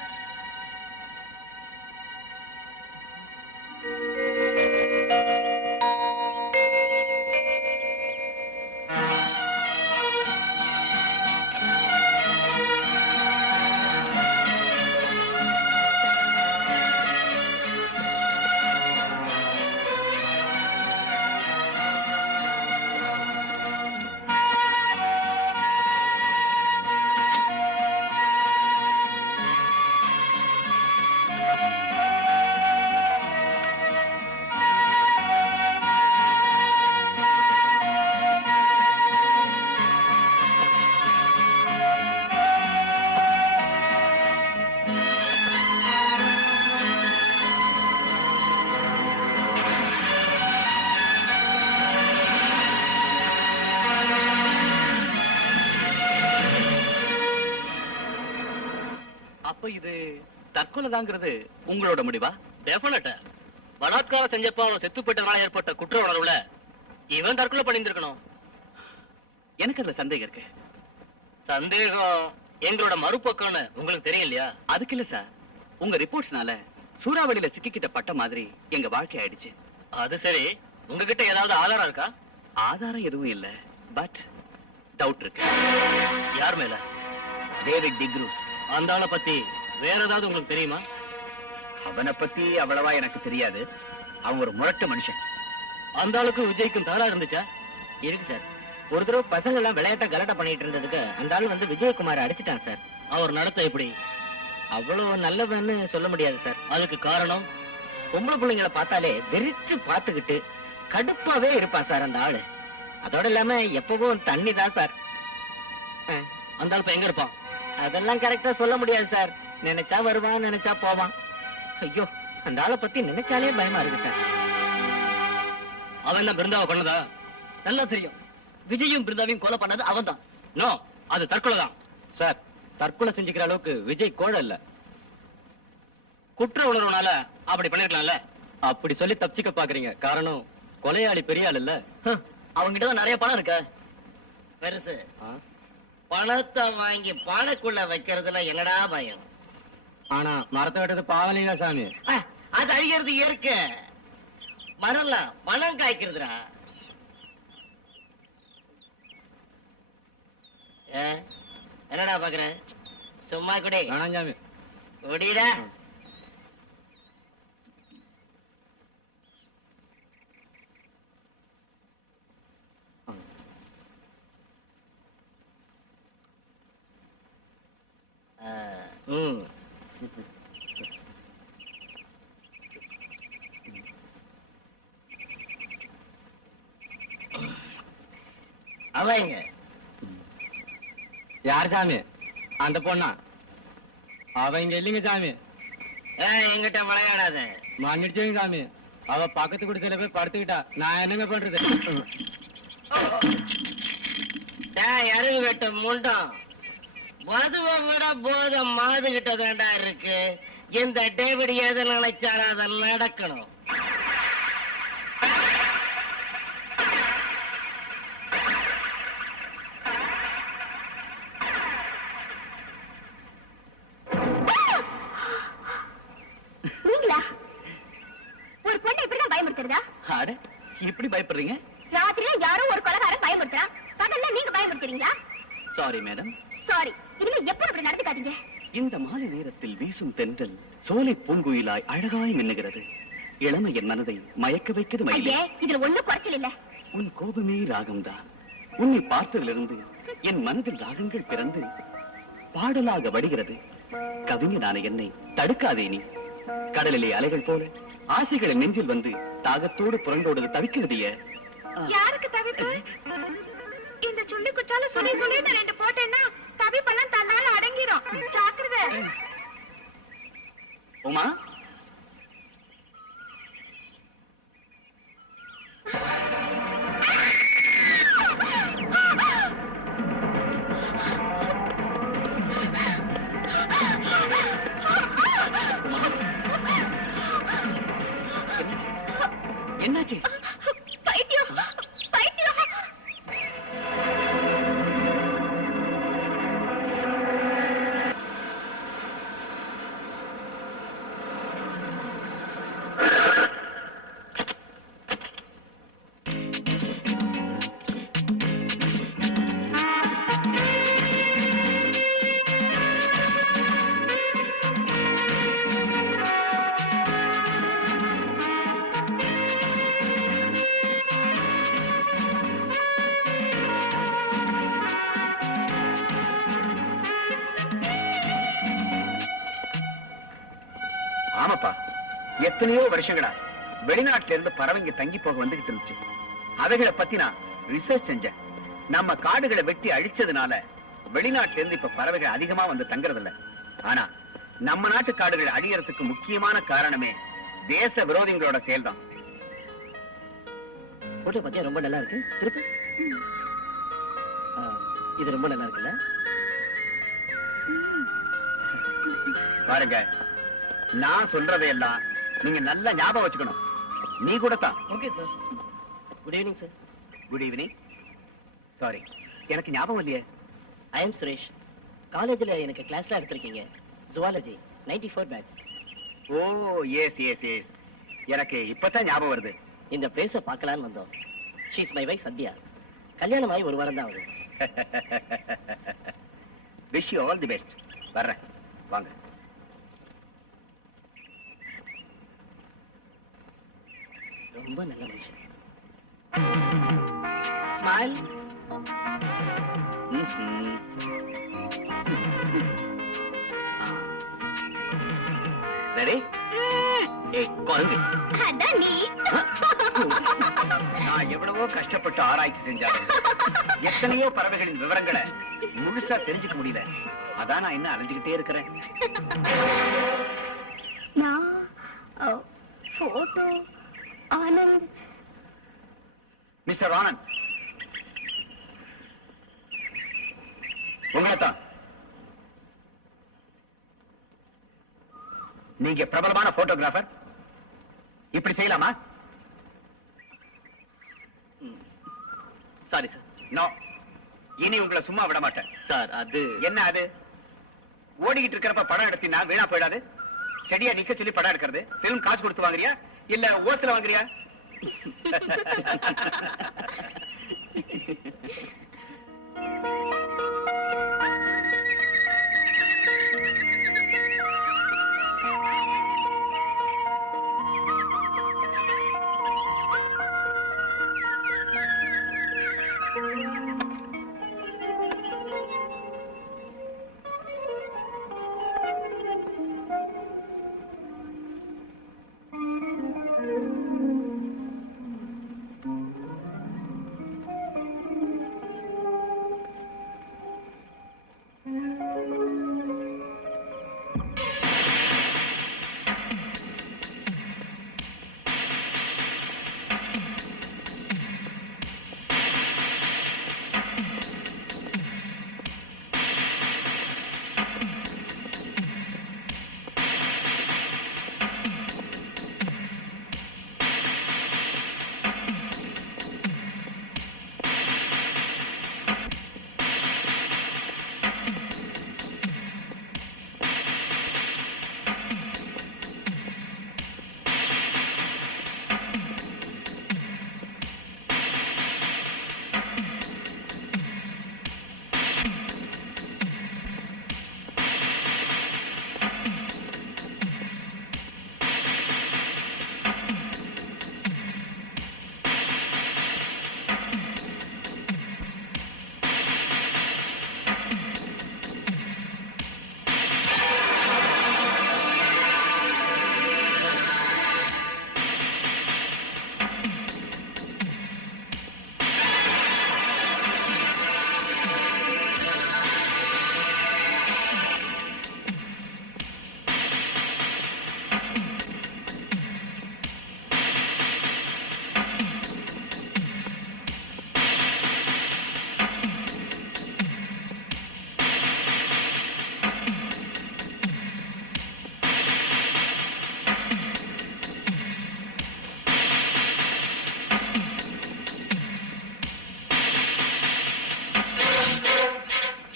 அப்ப இது தற்கொலைதாங்கிறது உங்களோட முடிவா? டெஃபினட்டா. பலாத்காரம் செஞ்சப்ப அவன் செத்து போயிட்டனால ஏற்பட்ட குற்ற உணர்வுல இவன் தற்கொலை பண்ணியிருந்திருக்கணும். எனக்கு அதுல சந்தேகம் இருக்கு. சந்தேகம் எங்களோட மறுபக்கம்னு உங்களுக்கு தெரியும் இல்லையா? அதுக்கு இல்ல சார், உங்க ரிப்போர்ட்ஸ்னால சூறாவளியில சிக்கிக்கிட்ட பட்ட மாதிரி எங்க வாழ்க்கை ஆயிடுச்சு. அது சரி, உங்ககிட்ட ஏதாவது ஆதாரம் இருக்கா? ஆதாரம் எதுவும் இல்ல, பட் டவுட் இருக்கு. யார் மேல? டேவிட் டிக்ரூஸ். அந்த ஆளை பத்தி வேற ஏதாவது உங்களுக்கு தெரியுமா? அவனை பத்தி அவ்வளவா எனக்கு தெரியாது. அவன் ஒரு முரட்டு மனுஷன். அந்த ஆளுக்கும் விஜய்க்கும் தகராறு இருந்துச்சா? இருக்கு சார். ஒரு தடவை பசங்க எல்லாம் விளையாட்ட கலாட்டா பண்ணிட்டு இருந்ததுக்கு அந்த ஆள் வந்து விஜயகுமார் அடிச்சிட்டான் சார். அவர் நடத்த எப்படி? அவ்வளவு நல்லவன்னு சொல்ல முடியாது சார். அதுக்கு காரணம் பொம்பளை பிள்ளைங்களை பார்த்தாலே வெறிச்சு பார்த்துக்கிட்டு கடுப்பாவே இருப்பான் சார் அந்த ஆளு. அதோட இல்லாம எப்பவும் தண்ணி தான் சார். அந்த ஆள் இப்ப எங்க இருப்பான்? அதெல்லாம் கரெக்டா சொல்ல முடியாது சார். நினைச்சா வருவான், நினைச்சா போவான். ஐயோ, அந்த ஆளை பத்தி நினைச்சாலே பயமா இருக்கு சார். அவன் தான் பிருந்தாவை கொன்னதா? நல்லா தெரியும். விஜயும் பிருந்தாவையும் கொலை பண்ணது அவன் தான். நோ, அது தற்கொலை தான். சார், தற்கொலை செஞ்சுக்கிற அளவுக்கு விஜய் கோழ இல்ல. குற்ற உணர்வுனால அப்படி பண்ணிருக்கலாம்ல. அப்படி சொல்லி தப்பிச்சுக்க பாக்குறீங்க. காரணம் கொலையாளி பெரிய ஆள் இல்ல. அவங்கிட்ட தான் நிறைய பணம் இருக்கு. பெருசு பணத்தை வாங்கி பானைக்குள்ள வைக்கிறதுல என்னடா பயம்? ஆனா மரத்தை விட்டது பாவலீங்க சாமி. அது அழிகிறது இயற்கை. மரம்லாம் பணம் காய்க்கிறதுடா. என்னடா பாக்குற? சும்மா குடி. வேணாம் சாமி. குடிடா. அவங்க யார் சாமி? அந்த பொண்ணா? அவங்க இல்லைங்க சாமி. எங்கிட்ட விளையாடாத. மன்னிச்சுங்க சாமி. அவ பக்கத்து குடிசையில போய் படுத்துக்கிட்டா. நான் என்னங்க பண்றது? அருகு வெட்ட முண்டம். மதுவை விட போத மாது கிட்டதாண்டா இருக்கு. இந்த டேவிட் எதை நினைச்சாலும் அதை நடக்கணும். நீங்களா? ஒரு பொண்ணை இப்படிதான் பயமுறுத்துறதா? அட, இப்படி பயப்படுறீங்க? ராத்திரியில யாரோ ஒரு கொலைகாரன் பயமுறுத்துறான். பகல்ல நீங்க பயமுறுத்துறீங்களா? Sorry madam. சாரி. இனிமே எப்ப இப்படி நடந்துக்காதீங்க. இந்த மாலை நேரத்தில் வீசும் தென்றல் சோலை பூங்குயிலாய் அழகாய் மின்னுகிறது. இளமை என் மனதை மயக்க வைக்கிறது மயிலே. ஐயே, இதுல ஒண்ணும் குறைச்சல் இல்ல. உன் கோபமே ராகம்தான். உன்னை பார்த்ததிலிருந்து என் மனதில் ராகங்கள் பிறந்து பாடலாக வடிகிறது. கவிஞனான என்னை தடுக்காதே நீ. கடலிலே அலைகள் போல ஆசைகளை நெஞ்சில் வந்து தாகத்தோடு புரண்டோடு தவிக்கிறதைய. யாருக்கு தவிப்பு? இந்த சுள்ளி குச்சால சொல்லி சொல்லி ரெண்டு போட்டேன்னா தவிப்பெல்லாம் தன்னால அடங்கிடும். ஜாக்கிரதை. உமா, என்னாச்சு? பைத்தியம், பைத்தியம். ஆமாப்பா, எத்தனையோ வருஷங்களா வெளிநாட்டுல இருந்து பறவைங்க தங்கி போக வந்துகிட்டு இருந்துச்சு. அவைகளை பத்தி நான் ரிசர்ச் செஞ்சேன். நம்ம காடுகளை வெட்டி அழிச்சதுனால வெளிநாட்டுல இருந்து இப்ப பறவைகள் அதிகமா வந்து தங்குறதில்ல. ஆனா நம்ம நாட்டு காடுகள் அழியறதுக்கு முக்கியமான காரணமே தேச விரோதிகளோட செயல்தான். போட்டோ பத்தியா ரொம்ப நல்லா இருக்கு. திருப்பி. இது ரொம்ப நல்லா இருக்குல்ல? பாருங்க, நான் சொல்றதையெல்லாம் நீங்க நல்லா ஞாபகம் வச்சுக்கணும். நீ கூட தான். Okay sir. Good evening sir. Good evening. Sorry, எனக்கு ஞாபகம் இல்லையே. I am Suresh. காலேஜ்ல எனக்கு கிளாஸ்ல எடுத்திருக்கீங்க. Zoology 94 batch. Oh yes yes yes, எனக்கு இப்பதான் ஞாபகம் வருது. இந்த பிளேஸ பார்க்கலான்னு வந்தோம். She is my wife Sathya. கல்யாணம் ஆகி ஒரு வாரம் தான் ஆகுது. Wish you all the best. வர்றேன், வாங்க. ரொம்ப நல்ல மனுஷன். ஸ்மைல். ரெடி? குரங்கு. அதான் நீ. நான் எவ்வளவோ கஷ்டப்பட்டு ஆராய்ச்சி செஞ்சாலும் எத்தனையோ பறவைகளின் விவரங்களை முழுசா தெரிஞ்சுக்க முடியல. அதான் நான் என்ன அலைஞ்சுக்கிட்டே இருக்கிறேன். நான் போட்டோ ஆனந்த். மிஸ்டர் ஆனந்த், உங்களைத்தான். நீங்க பிரபலமான போட்டோகிராஃபர். இப்படி செய்யலாமா? Sorry sir. நோ, இனி உங்களை சும்மா விட மாட்டேன். சார் அது என்ன அது? ஓடிக்கிட்டு இருக்கிறப்ப படம் எடுத்தீங்கன்னா வீணா போயிடாது. செடியா நிக்க சொல்லி படம் எடுக்கிறது பிலிம் காசு கொடுத்து வாங்குறியா இல்ல ஓத்துல வாங்குறியா?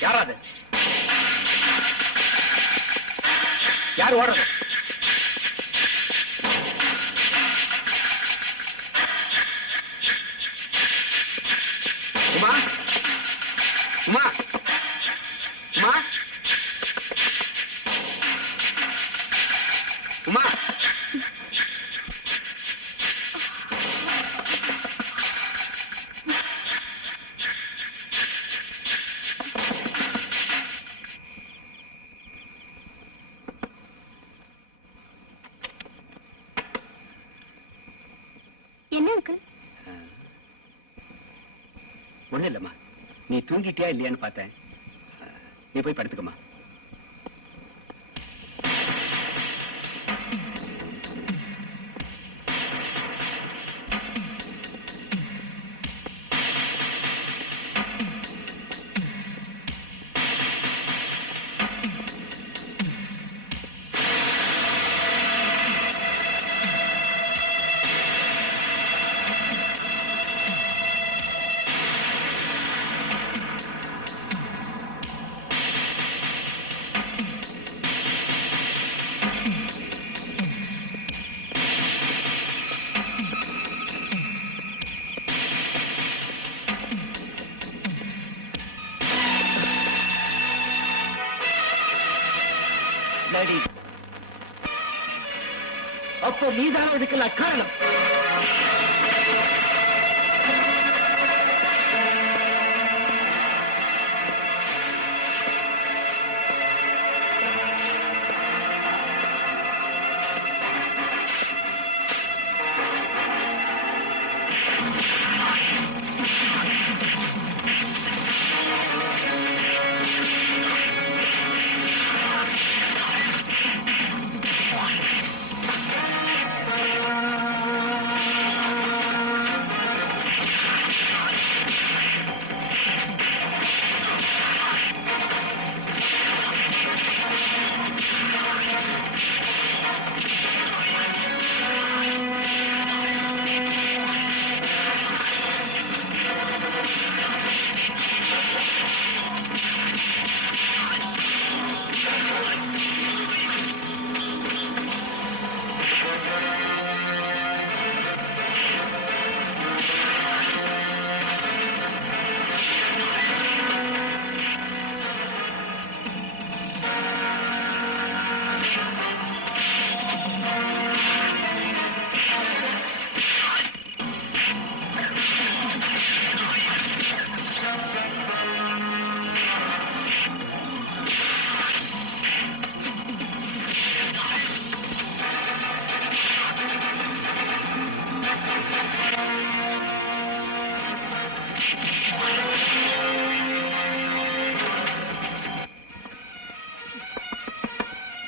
யாராது? யார் ஓடுறது? உமா, உமா, உமா, உமா. என்ன அங்கிள்? ஒண்ணு இல்லம்மா, நீ தூங்கிட்டியா இல்லையான்னு பார்த்தேன். நீ போய் படுத்துக்கம்மா. அப்போ நீதான் இதுக்கெல்லாம் காரணம்.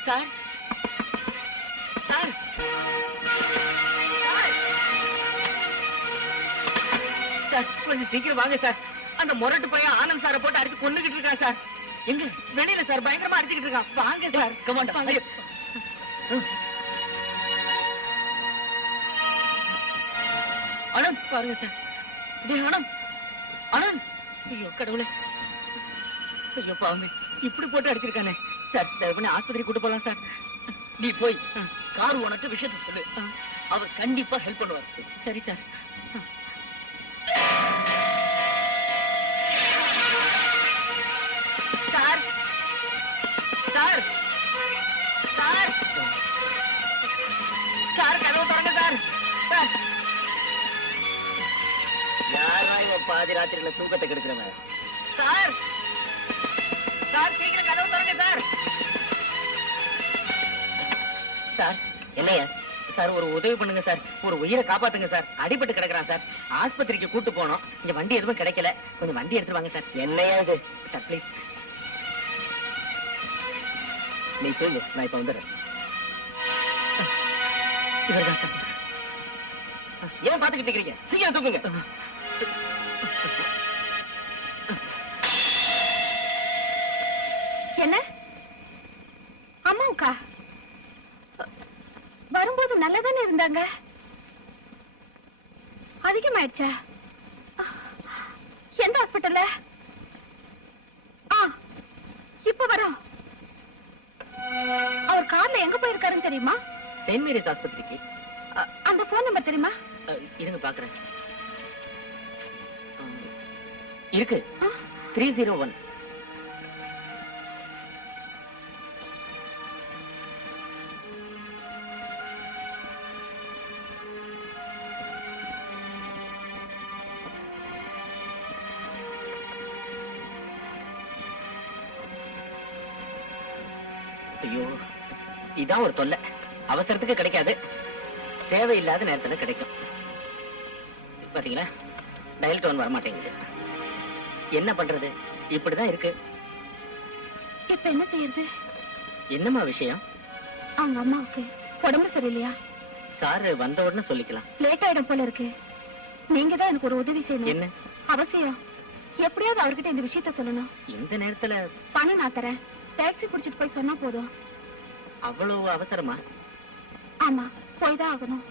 சார் சார் சார் கொஞ்சம் சீக்கிரம் வாங்க சார். அந்த முரட்டு பையன் ஆனந்த் சாரை போட்டு அடிச்சு கொண்டுகிட்டு இருக்கான் சார். எங்க வெளியில சார் பயங்கரமா அடிச்சுக்கிட்டு இருக்கான். வாங்க சார். கமாண்டா வாங்க. ஆனந்த் பாருங்க சார். டேய் ஆனந்த், ஆனந்த், ஐயோ கடவுளே, ஐயோ பாவமே, இப்படி போட்டு அடிச்சிருக்கானே சார். தயவு பண்ணி ஆஸ்பத்திரி கூட்டு போலாம் சார். நீ போய் கார் உனக்கு விஷயத்தை சொல்லு, அவர் கண்டிப்பா ஹெல்ப் பண்ணுவார். சரி sir. Sir sir sir sir கதவு திறங்க சார். சார் யாரா இவன் பாதி ராத்திரில தூக்கத்தை கெடுக்கிறவன்? சார் சார் சீக்கிரம் கதவு திறங்க சார். சார் என்னையா? சார் ஒரு உதவி பண்ணுங்க சார். ஒரு உயிரை காப்பாத்துங்க சார். அடிபட்டு கிடக்குறான் சார். ஆஸ்பத்திரிக்கு கூட்டு போனோம். இங்க வண்டி எதுவும் கிடைக்கல. கொஞ்சம் வண்டி எடுத்துட்டு வாங்க சார். என்னையா இது? Sir please. நீ தூங்கு, நான் இப்ப வந்துடுறேன். இவர்தான் சார். ஏன் பாத்துக்கிட்டு இருக்கீங்க? சீக்கிரம் தூங்குங்க. என்ன அம்மாவுக்கா? வரும்போது நல்லதானே இருந்தாங்க. அதிகமாயிடுச்சா? எந்த ஹாஸ்பிட்டல்ல? இப்ப வரோம். அவர் கார்ல எங்க போயிருக்காருன்னு தெரியுமா? செயின்ட் மேரிஸ் ஆஸ்பத்திரிக்கு. அந்த போன் நம்பர் தெரியுமா? இருங்க பாக்குறேன். இருக்கு, ஆ, 301. ஐயோ, இதான் ஒரு தொல்லை. அவசரத்துக்கு கிடைக்காது, தேவையில்லாத நேரத்துல கிடைக்கும். பாத்தீங்களா, டயல் டோன் வர மாட்டேங்குது. என்ன பண்றது? இப்படிதான் இருக்கு. இப்ப என்ன செய்யறது? என்னம்மா விஷயம்? அவங்க அம்மாவுக்கு உடம்பு சரியில்லையா? சாரு வந்த உடனே சொல்லிக்கலாம். லேட் ஆயிடும் போல இருக்கு. நீங்க தான் எனக்கு ஒரு உதவி செய்யணும். என்ன அவசியம். எப்படியாவது அவர்கிட்ட இந்த விஷயத்த சொல்லணும். இந்த நேரத்துல பணம் நான் தரேன். டாக்ஸி புடிச்சிட்டு போய் சொன்னா போதும். அவ்வளவு அவசரமா? ஆமா, போய் தான் ஆகணும்.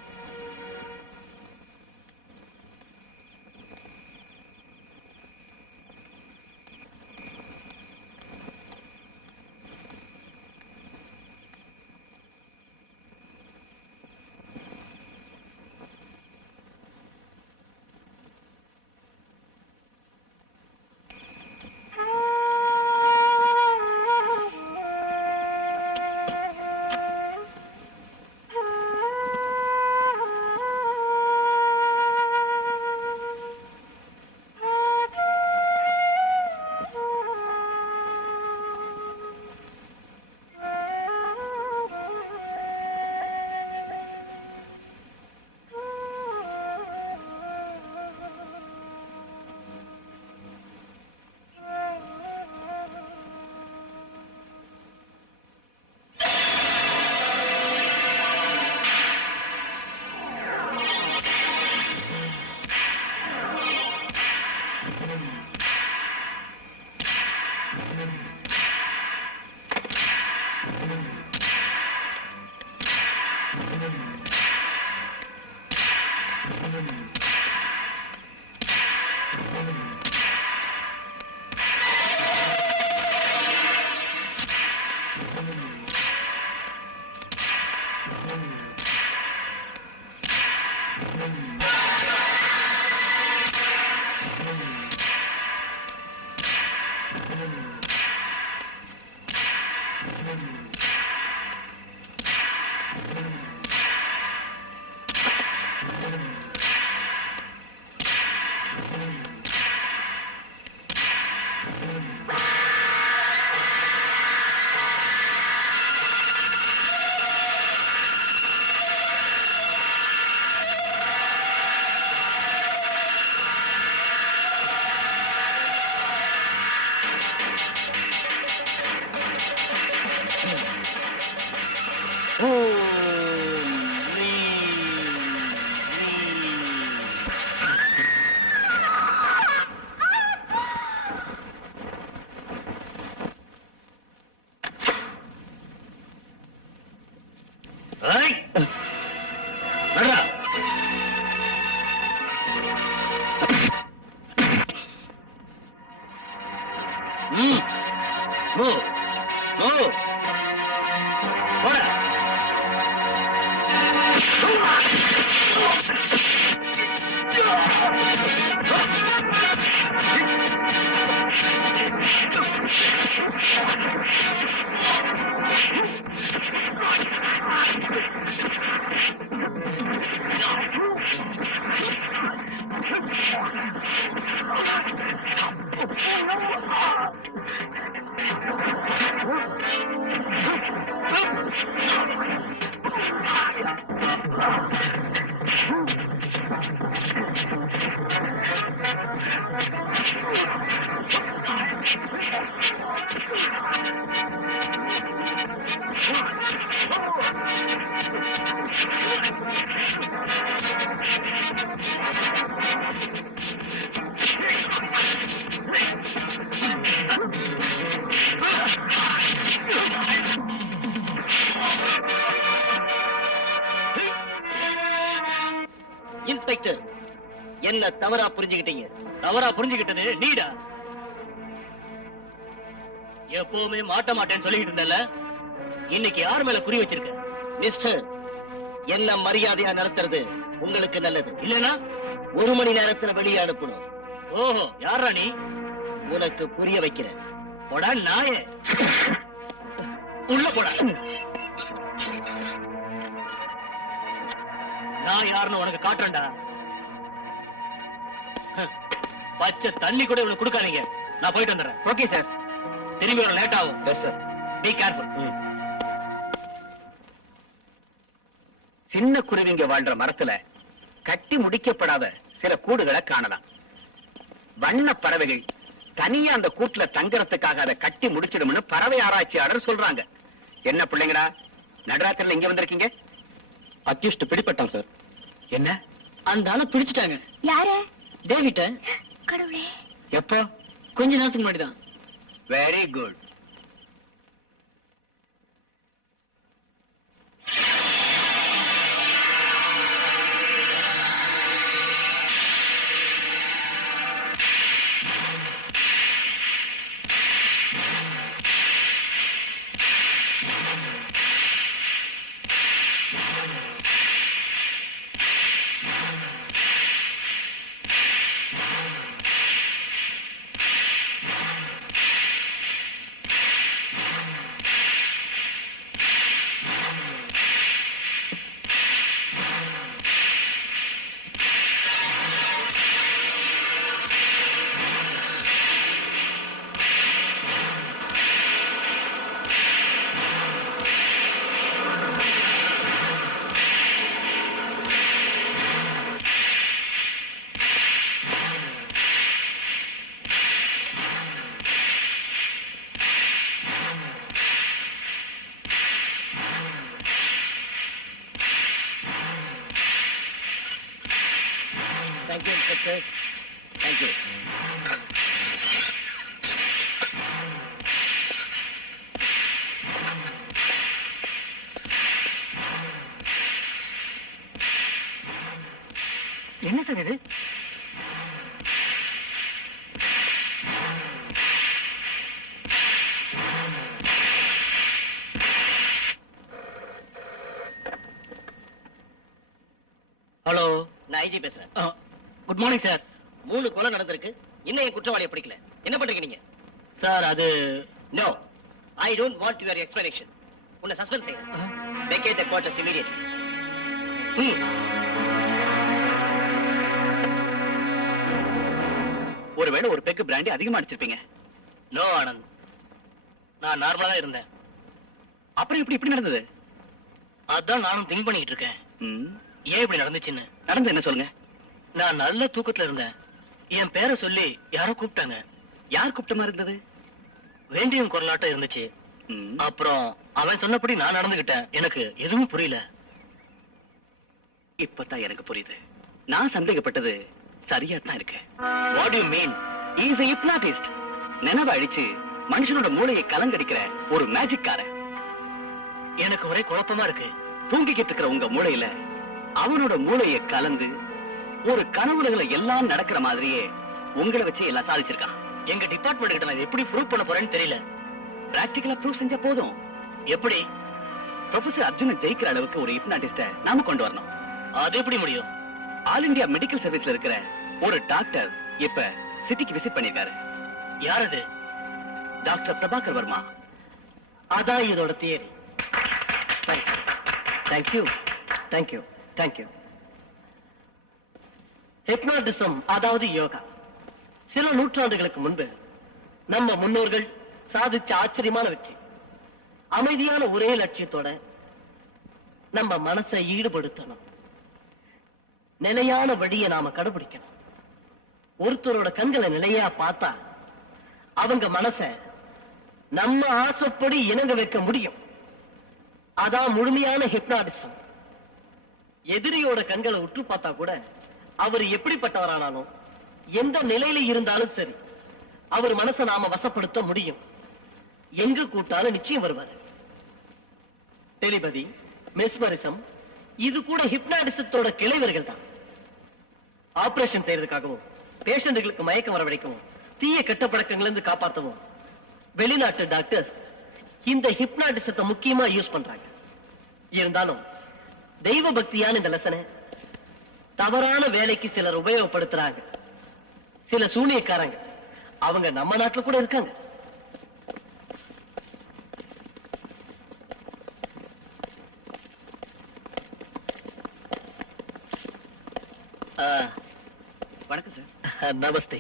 இன்ஸ்பெக்டர், என்ன தவறா புரிஞ்சுக்கிட்டீங்க? தவறா புரிஞ்சுக்கிட்டது நீடா? எப்பவுமே மாட்ட மாட்டேன்னு சொல்லிக்கிட்டு இருந்தல, இன்னைக்கு யார் மேல குறி வச்சிருக்க? மிஸ்டர், என்ன மரியாதையா நடத்துறது உங்களுக்கு நல்லது. இல்லனா 1 மணி நேரத்துல வெளியே அனுப்பணும். ஓஹோ, யாரா நீ? உனக்கு புரிய வைக்கிறேன். போடா நாயே, உள்ள போடா. நான் யாருன்னு உனக்கு காட்டுறேன்டா. பச்சை தண்ணி கூட இவனுக்கு கொடுக்காதீங்க. நான் போயிட்டு வந்துடுறேன். Okay sir. திரும்பி வர லேட் ஆகும். Yes sir. Be careful. சின்ன குருவிங்க வாழ்ற மரத்துல கட்டி முடிக்கப்படாத சில கூடுகளை காணலாம். வண்ண பறவைகள் தனியா அந்த கூட்டுல தங்கறதுக்காக அதை கட்டி முடிச்சிடும்னு பறவை ஆராய்ச்சியாளர் சொல்றாங்க. என்ன பிள்ளைங்களா, நடுராத்திரில இங்க வந்திருக்கீங்க? அக்யூஸ்ட் பிடிபட்டான் சார். என்ன? அந்த ஆளை பிடிச்சிட்டாங்க. யாரு? டேவிட்ட. கடவுளே, எப்போ? கொஞ்ச நேரத்துக்கு முன்னாடி தான். Very good. Thank you, Inspector. Thank you. என்ன சார் இது? ஹலோ, நான் ஐஜி பேசுறேன். Good morning sir. 3 கொலை நடந்திருக்கு. இன்னும் என் குற்றவாளியை பிடிக்கல. என்ன பண்றீங்க நீங்க? சார் அது no, I don't want your explanation. உன்னை சஸ்பெண்ட் செய்யுங்க. Vacate the quarters immediately. ஒருவேளை ஒரு பெக்கு பிராண்டி அதிகமா அடிச்சிருப்பீங்க. நோ ஆனந்த், நான் நார்மலா தான் இருந்தேன். அப்புறம் இப்படி நடந்தது? அதான் நானும் திங்க் பண்ணிட்டு இருக்கேன். ஏன் இப்படி நடந்துச்சுன்னு. நடந்து என்ன சொல்லுங்க. நான் நல்ல தூக்கத்துல இருந்தேன். என் பேரை சொல்லி யாரோ கூப்பிட்டாங்க. யார் கூப்பிட்ட மாதிரி இருந்தது? வேண்டியும் குரலாட்டம் இருந்துச்சு. அப்புறம் அவன் சொன்னபடி நான் நடந்துகிட்டேன். எனக்கு எதுவும் புரியல. இப்பதான் எனக்கு புரியுது. நான் சந்தேகப்பட்டது சரியா தான் இருக்கு. What to you mean? Is a hypnotist. நினைவை அழிச்சு மனுஷனோட மூளையை கலங்கடிக்கிற ஒரு மேஜிக்காரன். எனக்கு ஒரே குழப்பமா இருக்கு. தூங்கிக்கிட்டு இருக்கிற உங்க மூளையில அவனோட மூளையை கலந்து ஒரு கனவுல எல்லாம் நடக்கிற மாதிரியே உங்களை வச்சு எல்லாம் சாதிச்சிருக்கான். எங்க டிபார்ட்மெண்ட் கிட்ட நான் எப்படி ப்ரூவ் பண்ண போறேன்னு தெரியல. பிராக்டிகலா ப்ரூவ் செஞ்சா போதும். எப்படி? ப்ரொஃபசர் அர்ஜுனன் ஜெயிக்கிற அளவுக்கு ஒரு ஹிப்னாட்டிஸ்ட நாம கொண்டு வரணும். அது எப்படி முடியும்? ஆல் இந்தியா மெடிக்கல் சர்வீஸ்ல இருக்கிற ஒரு டாக்டர் இப்ப சிட்டிக்கு விசிட் பண்ணிருக்காரு. யார் அது? டாக்டர் பிரபாகர் வர்மா. அதான் இதோட theory. Thank you thank you thank you. Hypnotism அதாவது யோகா சில நூற்றாண்டுகளுக்கு முன்பு நம்ம முன்னோர்கள் சாதிச்ச ஆச்சரியமான வெற்றி. அமைதியான ஒரே லட்சியத்தோட நம்ம மனசை ஈடுபடுத்தணும். நிலையான வழியை நாம கடைபிடிக்கணும். ஒருத்தரோட கண்களை நிலையா பார்த்தா அவங்க மனச நம்ம ஆசைப்படி இணங்க வைக்க முடியும். அதான் முழுமையான ஹிப்னாட்டிசம். எதிரியோட கண்களை உற்று பார்த்தா கூட அவர் எப்படிப்பட்டவரானாலும் எந்த நிலையில இருந்தாலும் சரி அவர் மனசை நாம வசப்படுத்த முடியும். எங்க கூட்டாலும் நிச்சயம் வருவார். டெலிபதி, மெஸ்மரிசம் இது கூட ஹிப்னாட்டிசத்தோட கிளைவர்கள் தான். ஆபரேஷன் செய்யறதுக்காகவும் பேஷண்ட்களுக்கு மயக்கம் வரவழைக்கவும் தீய கெட்ட பழக்கங்கள்ல இருந்து காப்பாற்றவும் வெளிநாட்டு டாக்டர்ஸ் இந்த ஹிப்னாட்டிசத்தை முக்கியமா யூஸ் பண்றாங்க. இருந்தாலும் தெய்வ பக்தியான இந்த லெசனை தவறான வேலைக்கு சிலர் உபயோகப்படுத்துறாங்க. சில சூனியக்காரங்க அவங்க நம்ம நாட்டுல கூட இருக்காங்க. வணக்கம் சார். நமஸ்தே.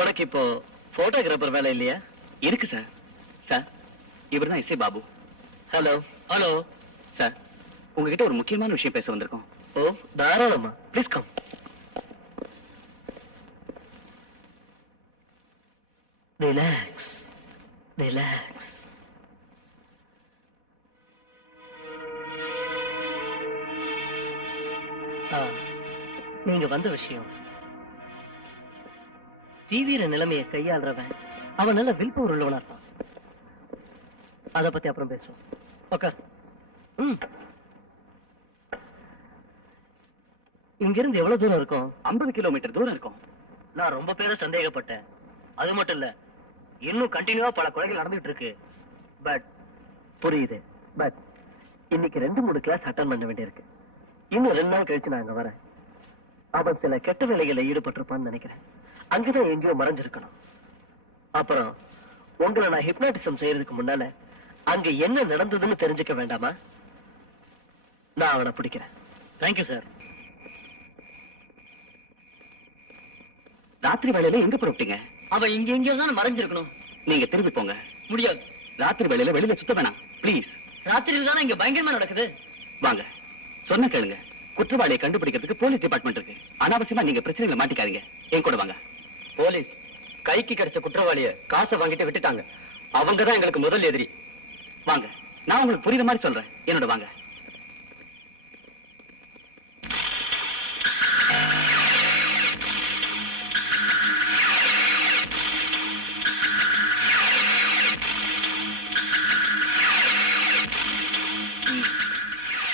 உனக்கு இப்போ போட்டோகிராஃபர் வேலை இல்லையா? இருக்கு சார். சார், இவர்தான் S. Babu. Hello. Hello sir, உங்ககிட்ட ஒரு முக்கியமான விஷயம் பேச வந்திருக்கோம். ஓ, தாராளமா. Please come. Relax relax. நீங்க வந்த விஷயம் தீவிர நிலைமையை கையாளுறவன் அவன் நல்ல வில் பவர் உள்ளவனா இருப்பான். அத பத்தி அப்புறம் பேசுவோம். ஓகே. இங்க இருந்து எவ்வளவு தூரம் இருக்கும்? 50 கிலோமீட்டர் தூரம் இருக்கும். நான் ரொம்ப பேரை சந்தேகப்பட்டேன். அது மட்டும் இல்ல, இன்னும் கண்டினியூவா பல கொலைகள் நடந்துட்டு இருக்கு. பட் புரியுது. பட் இன்னைக்கு 2-3 கிளாஸ் அட்டன் பண்ண வேண்டியிருக்கு. இன்னும் 2 நாள் கழிச்சு நான் அங்க வரேன். அவன் சில கெட்ட வேலைகளில் ஈடுபட்டிருப்பான்னு நினைக்கிறேன். அங்கதான் எங்கேயோ மறைஞ்சிருக்கணும். அப்புறம் உங்களை நான் ஹிப்னாட்டிசம் செய்யறதுக்கு முன்னால அங்க என்ன நடந்ததுன்னு தெரிஞ்சுக்க வேண்டாமா? நான் அவனை பிடிக்கிறேன். Thank you sir. ராத்திரி வேலையில எங்க புறப்பட்டீங்க? அவன் இங்க எங்கேயோ தான் மறைஞ்சிருக்கணும். நீங்க திரும்பி போங்க. முடியாது. ராத்திரி வேலையில வெளியில சுத்த வேணாம் ப்ளீஸ். ராத்திரியில் தானே இங்க பயங்கரமா நடக்குது. வாங்க, சொன்ன கேளுங்க. குற்றவாளியை கண்டுபிடிக்கிறதுக்கு போலீஸ் டிபார்ட்மெண்ட் இருக்கு. அனாவசியமா நீங்க பிரச்சனைகளை மாட்டிக்காதீங்க. என் கூட வாங்க. போலீஸ் கைக்கு கிடைச்ச குற்றவாளிய காசை வாங்கிட்டு விட்டுட்டாங்க. அவங்கதான் எங்களுக்கு முதல் எதிரி. வாங்க, நான் உங்களுக்கு புரியுற மாதிரி சொல்றேன். என்னோட வாங்க.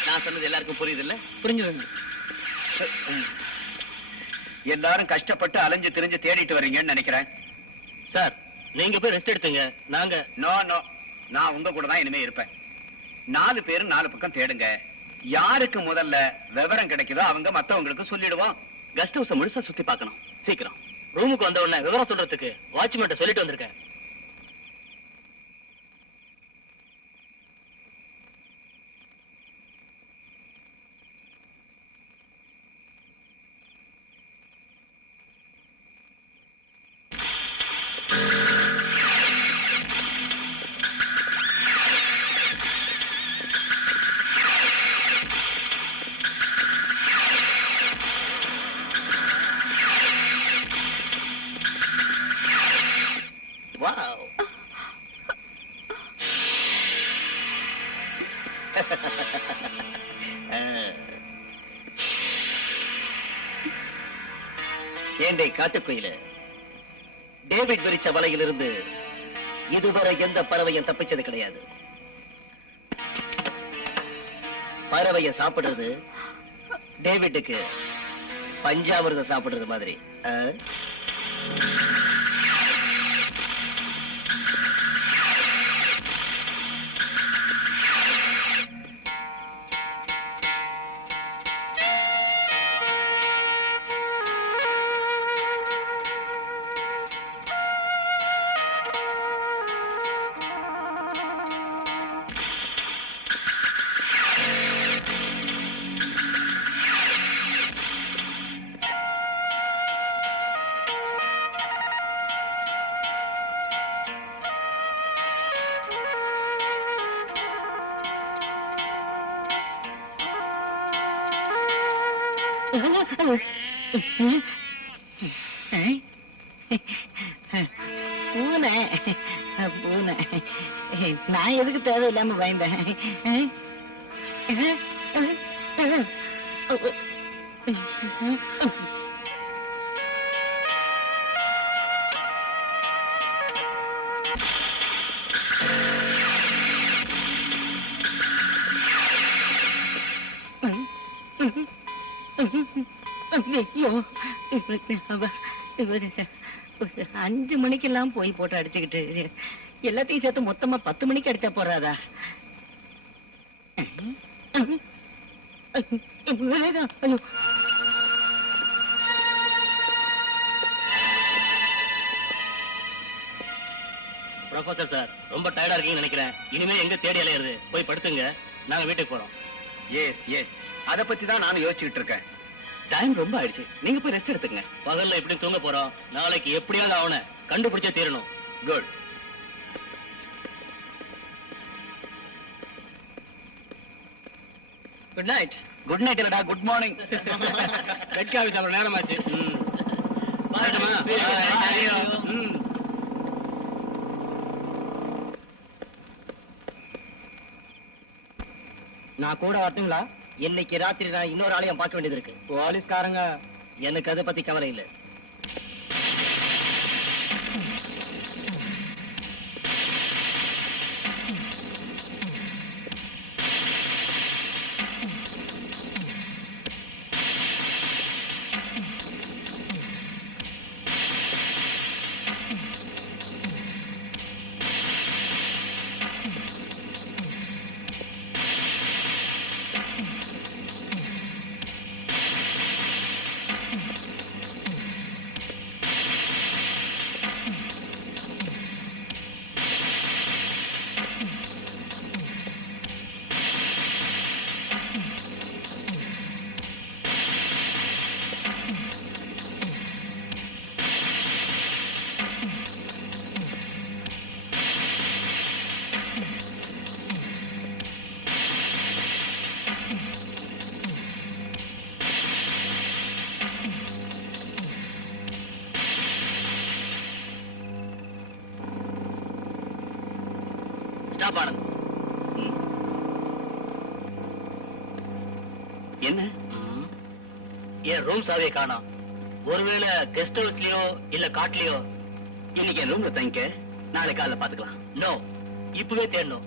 நான் சொன்னது எல்லாருக்கும் புரியுது இல்ல? புரிஞ்சுதுங்க. எல்லாரும் கஷ்டப்பட்டு அலைஞ்சு திரிஞ்சு தேடிட்டு வர்றீங்கன்னு நினைக்கிறேன். சார், நீங்க போய் ரெஸ்ட் எடுத்துங்க. நாங்க நோ நோ, நான் உங்க கூட தான் இனிமே இருப்பேன். 4 பேரும் 4 பக்கம் தேடுங்க. யாருக்கு முதல்ல விவரம் கிடைக்குதோ அவங்க மத்தவங்களுக்கு சொல்லிடுவோம். கெஸ்ட் ஹவுஸ முழுசா சுத்தி பார்க்கணும். சீக்கிரம். ரூமுக்கு வந்த உடனே விவரம் சொல்றதுக்கு வாட்ச்மேன் சொல்லிட்டு வந்திருக்கேன். ஏண்டை காட்டுக்குயில, டேவிட் விரிச்ச வலையிலிருந்து இதுவரை எந்த பறவையும் தப்பிச்சது கிடையாது. பறவைய சாப்பிடுறது டேவிட்டுக்கு பஞ்சாமிர்தம் சாப்பிடுறது மாதிரி. பூனை பூனை, நான் எதுக்கு தேவையில்லாம பயந்தேன்? ஐயோ, 5 மணிக்கெல்லாம் போய் போட்டு அடிச்சுக்கிட்டு எல்லாத்தையும் சேர்த்து மொத்தமா 10 மணிக்கு அடிச்சா போறாதா? ப்ரொஃபசர் சார், ரொம்ப டயர்டா இருக்கீங்கன்னு நினைக்கிறேன். இனிமே எங்க தேடி அலையிறது? போய் படுத்துங்க, நாங்க வீட்டுக்கு போறோம். எஸ் எஸ், அத பத்தி தான் நானும் யோசிச்சுட்டு இருக்கேன். டைம் ரொம்ப ஆயிடுச்சு, நீங்க போய் ரெஸ்ட் எடுத்துங்க. பகல்ல எப்படி தூங்க போறோம்? நாளைக்கு எப்படியாவது அவனை கண்டுபிடிச்சே தீரணும். Good. Good night. Good night இல்லடா, குட் மார்னிங். ரெட் காஃபி சாப்பிட நேரமாச்சு. நான் கூட வரட்டுங்களா? இன்னைக்கு ராத்திரி நான் இன்னொரு ஆலயம் பார்க்க வேண்டியது இருக்கு. போலீஸ்காரங்க, எனக்கு அதை பத்தி கவலை இல்லை. Stop, Anand. என்ன? என் ரூம் சாவியை காணோம். ஒருவேளை கெஸ்ட் ஹவுஸ்லயோ இல்ல காட்டுலயோ. இன்னைக்கு என் ரூம்ல தங்கிக்க, நாளை காலைல பாத்துக்கலாம். நோ, இப்பவே தேடணும்.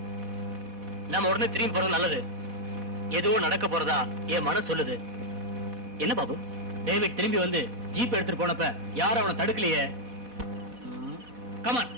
நம்ம உடனே திரும்பி போறது நல்லது. எதுவும் நடக்க போறதா என் மனசு சொல்லுது. என்ன பாபு? டேவிட் திரும்பி வந்து ஜீப் எடுத்துட்டு போனப்ப யாரும் அவனை தடுக்கலையே. கமான்.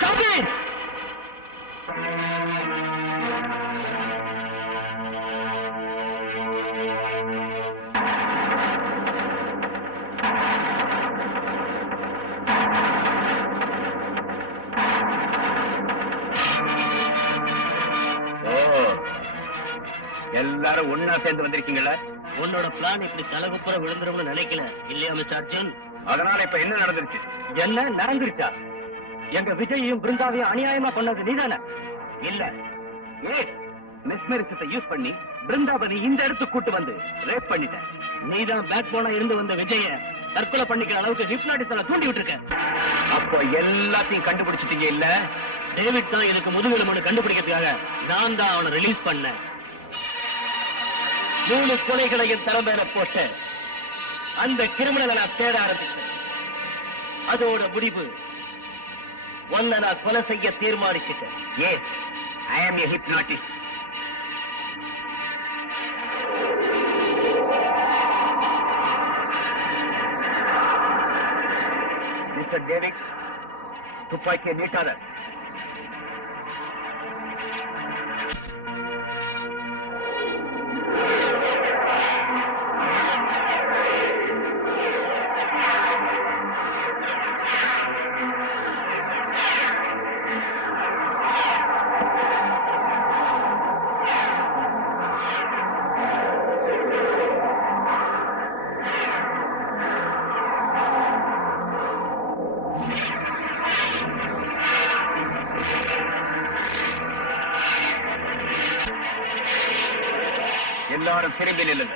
Stop it! எல்லாரும் ஒன்னா சேர்ந்து வந்திருக்கீங்களா? உன்னோட பிளான் இப்படி தலகுப்புற விழுந்துரும்னு நினைக்கல இல்லையா மிஸ்டர் அர்ஜுன்? அதனால இப்ப என்ன நடந்துருச்சு? என்ன நடந்துருச்சா? எங்க விஜயையும் பிருந்தாவையும் அநியாயமா பண்ணது நீதானே? இல்ல, மிஸ்மரிசத்தை யூஸ் பண்ணி பிருந்தாவதி இந்த இடத்துக்கு கூட்டு வந்து ரேப் பண்ணிட்ட. நீதான் பேக் போனா இருந்து வந்த விஜய தற்கொலை பண்ணிக்கிற அளவுக்கு ஹிப்னாட்டிஸால தூண்டி விட்டுருக்க. அப்போ எல்லாத்தையும் கண்டுபிடிச்சிட்டீங்க இல்ல? டேவிட் தான் எனக்கு முதுகெலும்பு கண்டுபிடிக்கிறதுக்காக நான் தான் அவனை ரிலீஸ் பண்ணேன். 3 கொலைகளையும் தலைமையில போட்டு அந்த கிரிமினலை நான் தேட ஆரம்பிச்சேன். அதோட முடிவு ஒன்ன நான் கொலை செய்ய தீர்மானிச்சிட்டேன். Yes, I am a hypnotist. Mr. David, துப்பாக்கியை நீட்டாத. எல்லாரும் திரும்பி நில்லுங்க.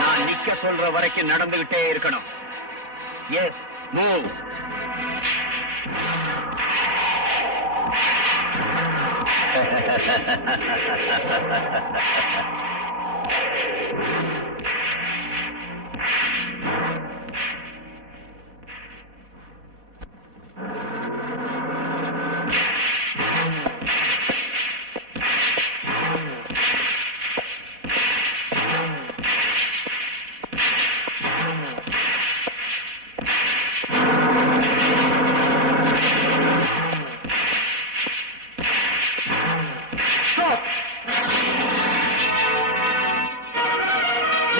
நான் நிக்க சொல்ற வரைக்கும் நடந்துகிட்டே இருக்கணும். Yes, move.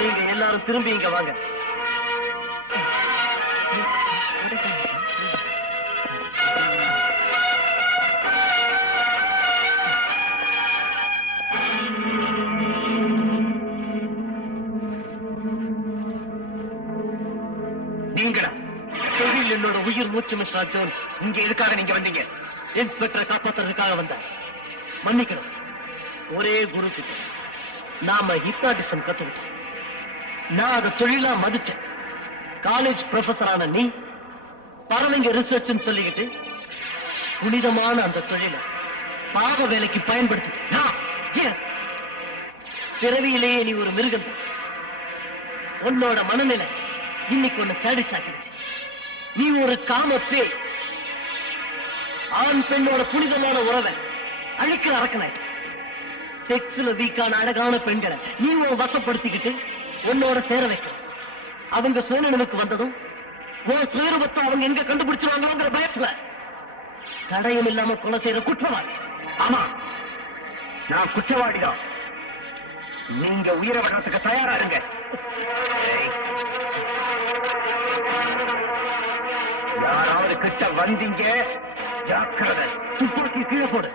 நீங்க எல்லாரும் திரும்பி இங்க வாங்க. நீங்களா? தொழில் என்னோட உயிர் மூச்சு மிஸ்டர் அர்ஜுன். இங்க எதுக்காக நீங்க வந்தீங்க? இன்ஸ்பெக்டரை காப்பாத்துறதுக்காக வந்தேன். மன்னிக்கணும். ஒரே குரு கிட்ட நாம ஹிப்னாட்டிசம் கத்துக்கிட்டோம். நான் அதை தொழிலா மதிச்சேன். காலேஜ் ப்ரொஃபஸரான நீ பறவைங்க ரிசர்ச் சொல்லிக்கிட்டு புனிதமான அந்த தொழிலை பாவ வேலைக்கு பயன்படுத்தி பிறவியிலேயே நீ ஒரு மிருகம். உன்னோட மனநிலை இன்னைக்கு ஒண்ணு சாடிஸ் ஆக்கிடுச்சு. நீ ஒரு காம பேய். ஆண் பெண்ணோட புனிதமான உறவை அழிக்கிற அரக்கனாய். செக்ஸ்ல வீக்கான அழகான பெண்களை நீ உன் வசப்படுத்திக்கிட்டு உன்னோட சேர வைக்க. அவங்க சுயநினைவுக்கு வந்ததும் உன் சுயரூபத்தை அவங்க எங்க கண்டுபிடிச்சிருவாங்கிற பயத்துல தடயம் இல்லாம கொலை செய்யற குற்றவாளி. ஆமா, நான் குற்றவாளிதான். நீங்க உயிரை விடுறதுக்கு தயாரா இருங்க. யாராவது கிட்ட வந்தீங்க ஜாக்கிரதை. துப்பாக்கி கீழே போடு.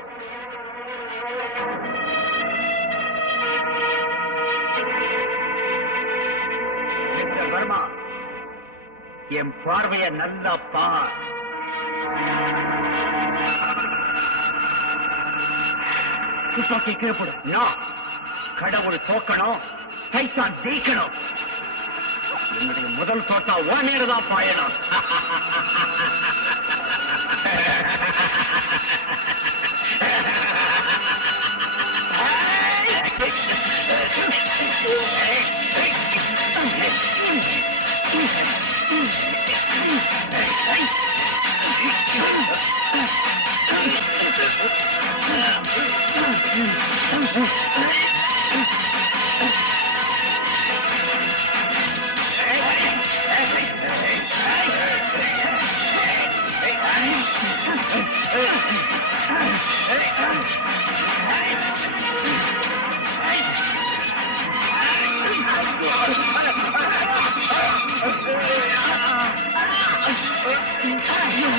மிஸ்டர் வர்மா, என் பார்வைய நல்லா பார். துப்பாக்கி கீழே போடு. நான் கடவுள் தோக்கணும், சைத்தான் ஜெயிக்கணும். என்னுடைய முதல் தோட்டா ஓனேடுதான் பாயணும். ஐயோ.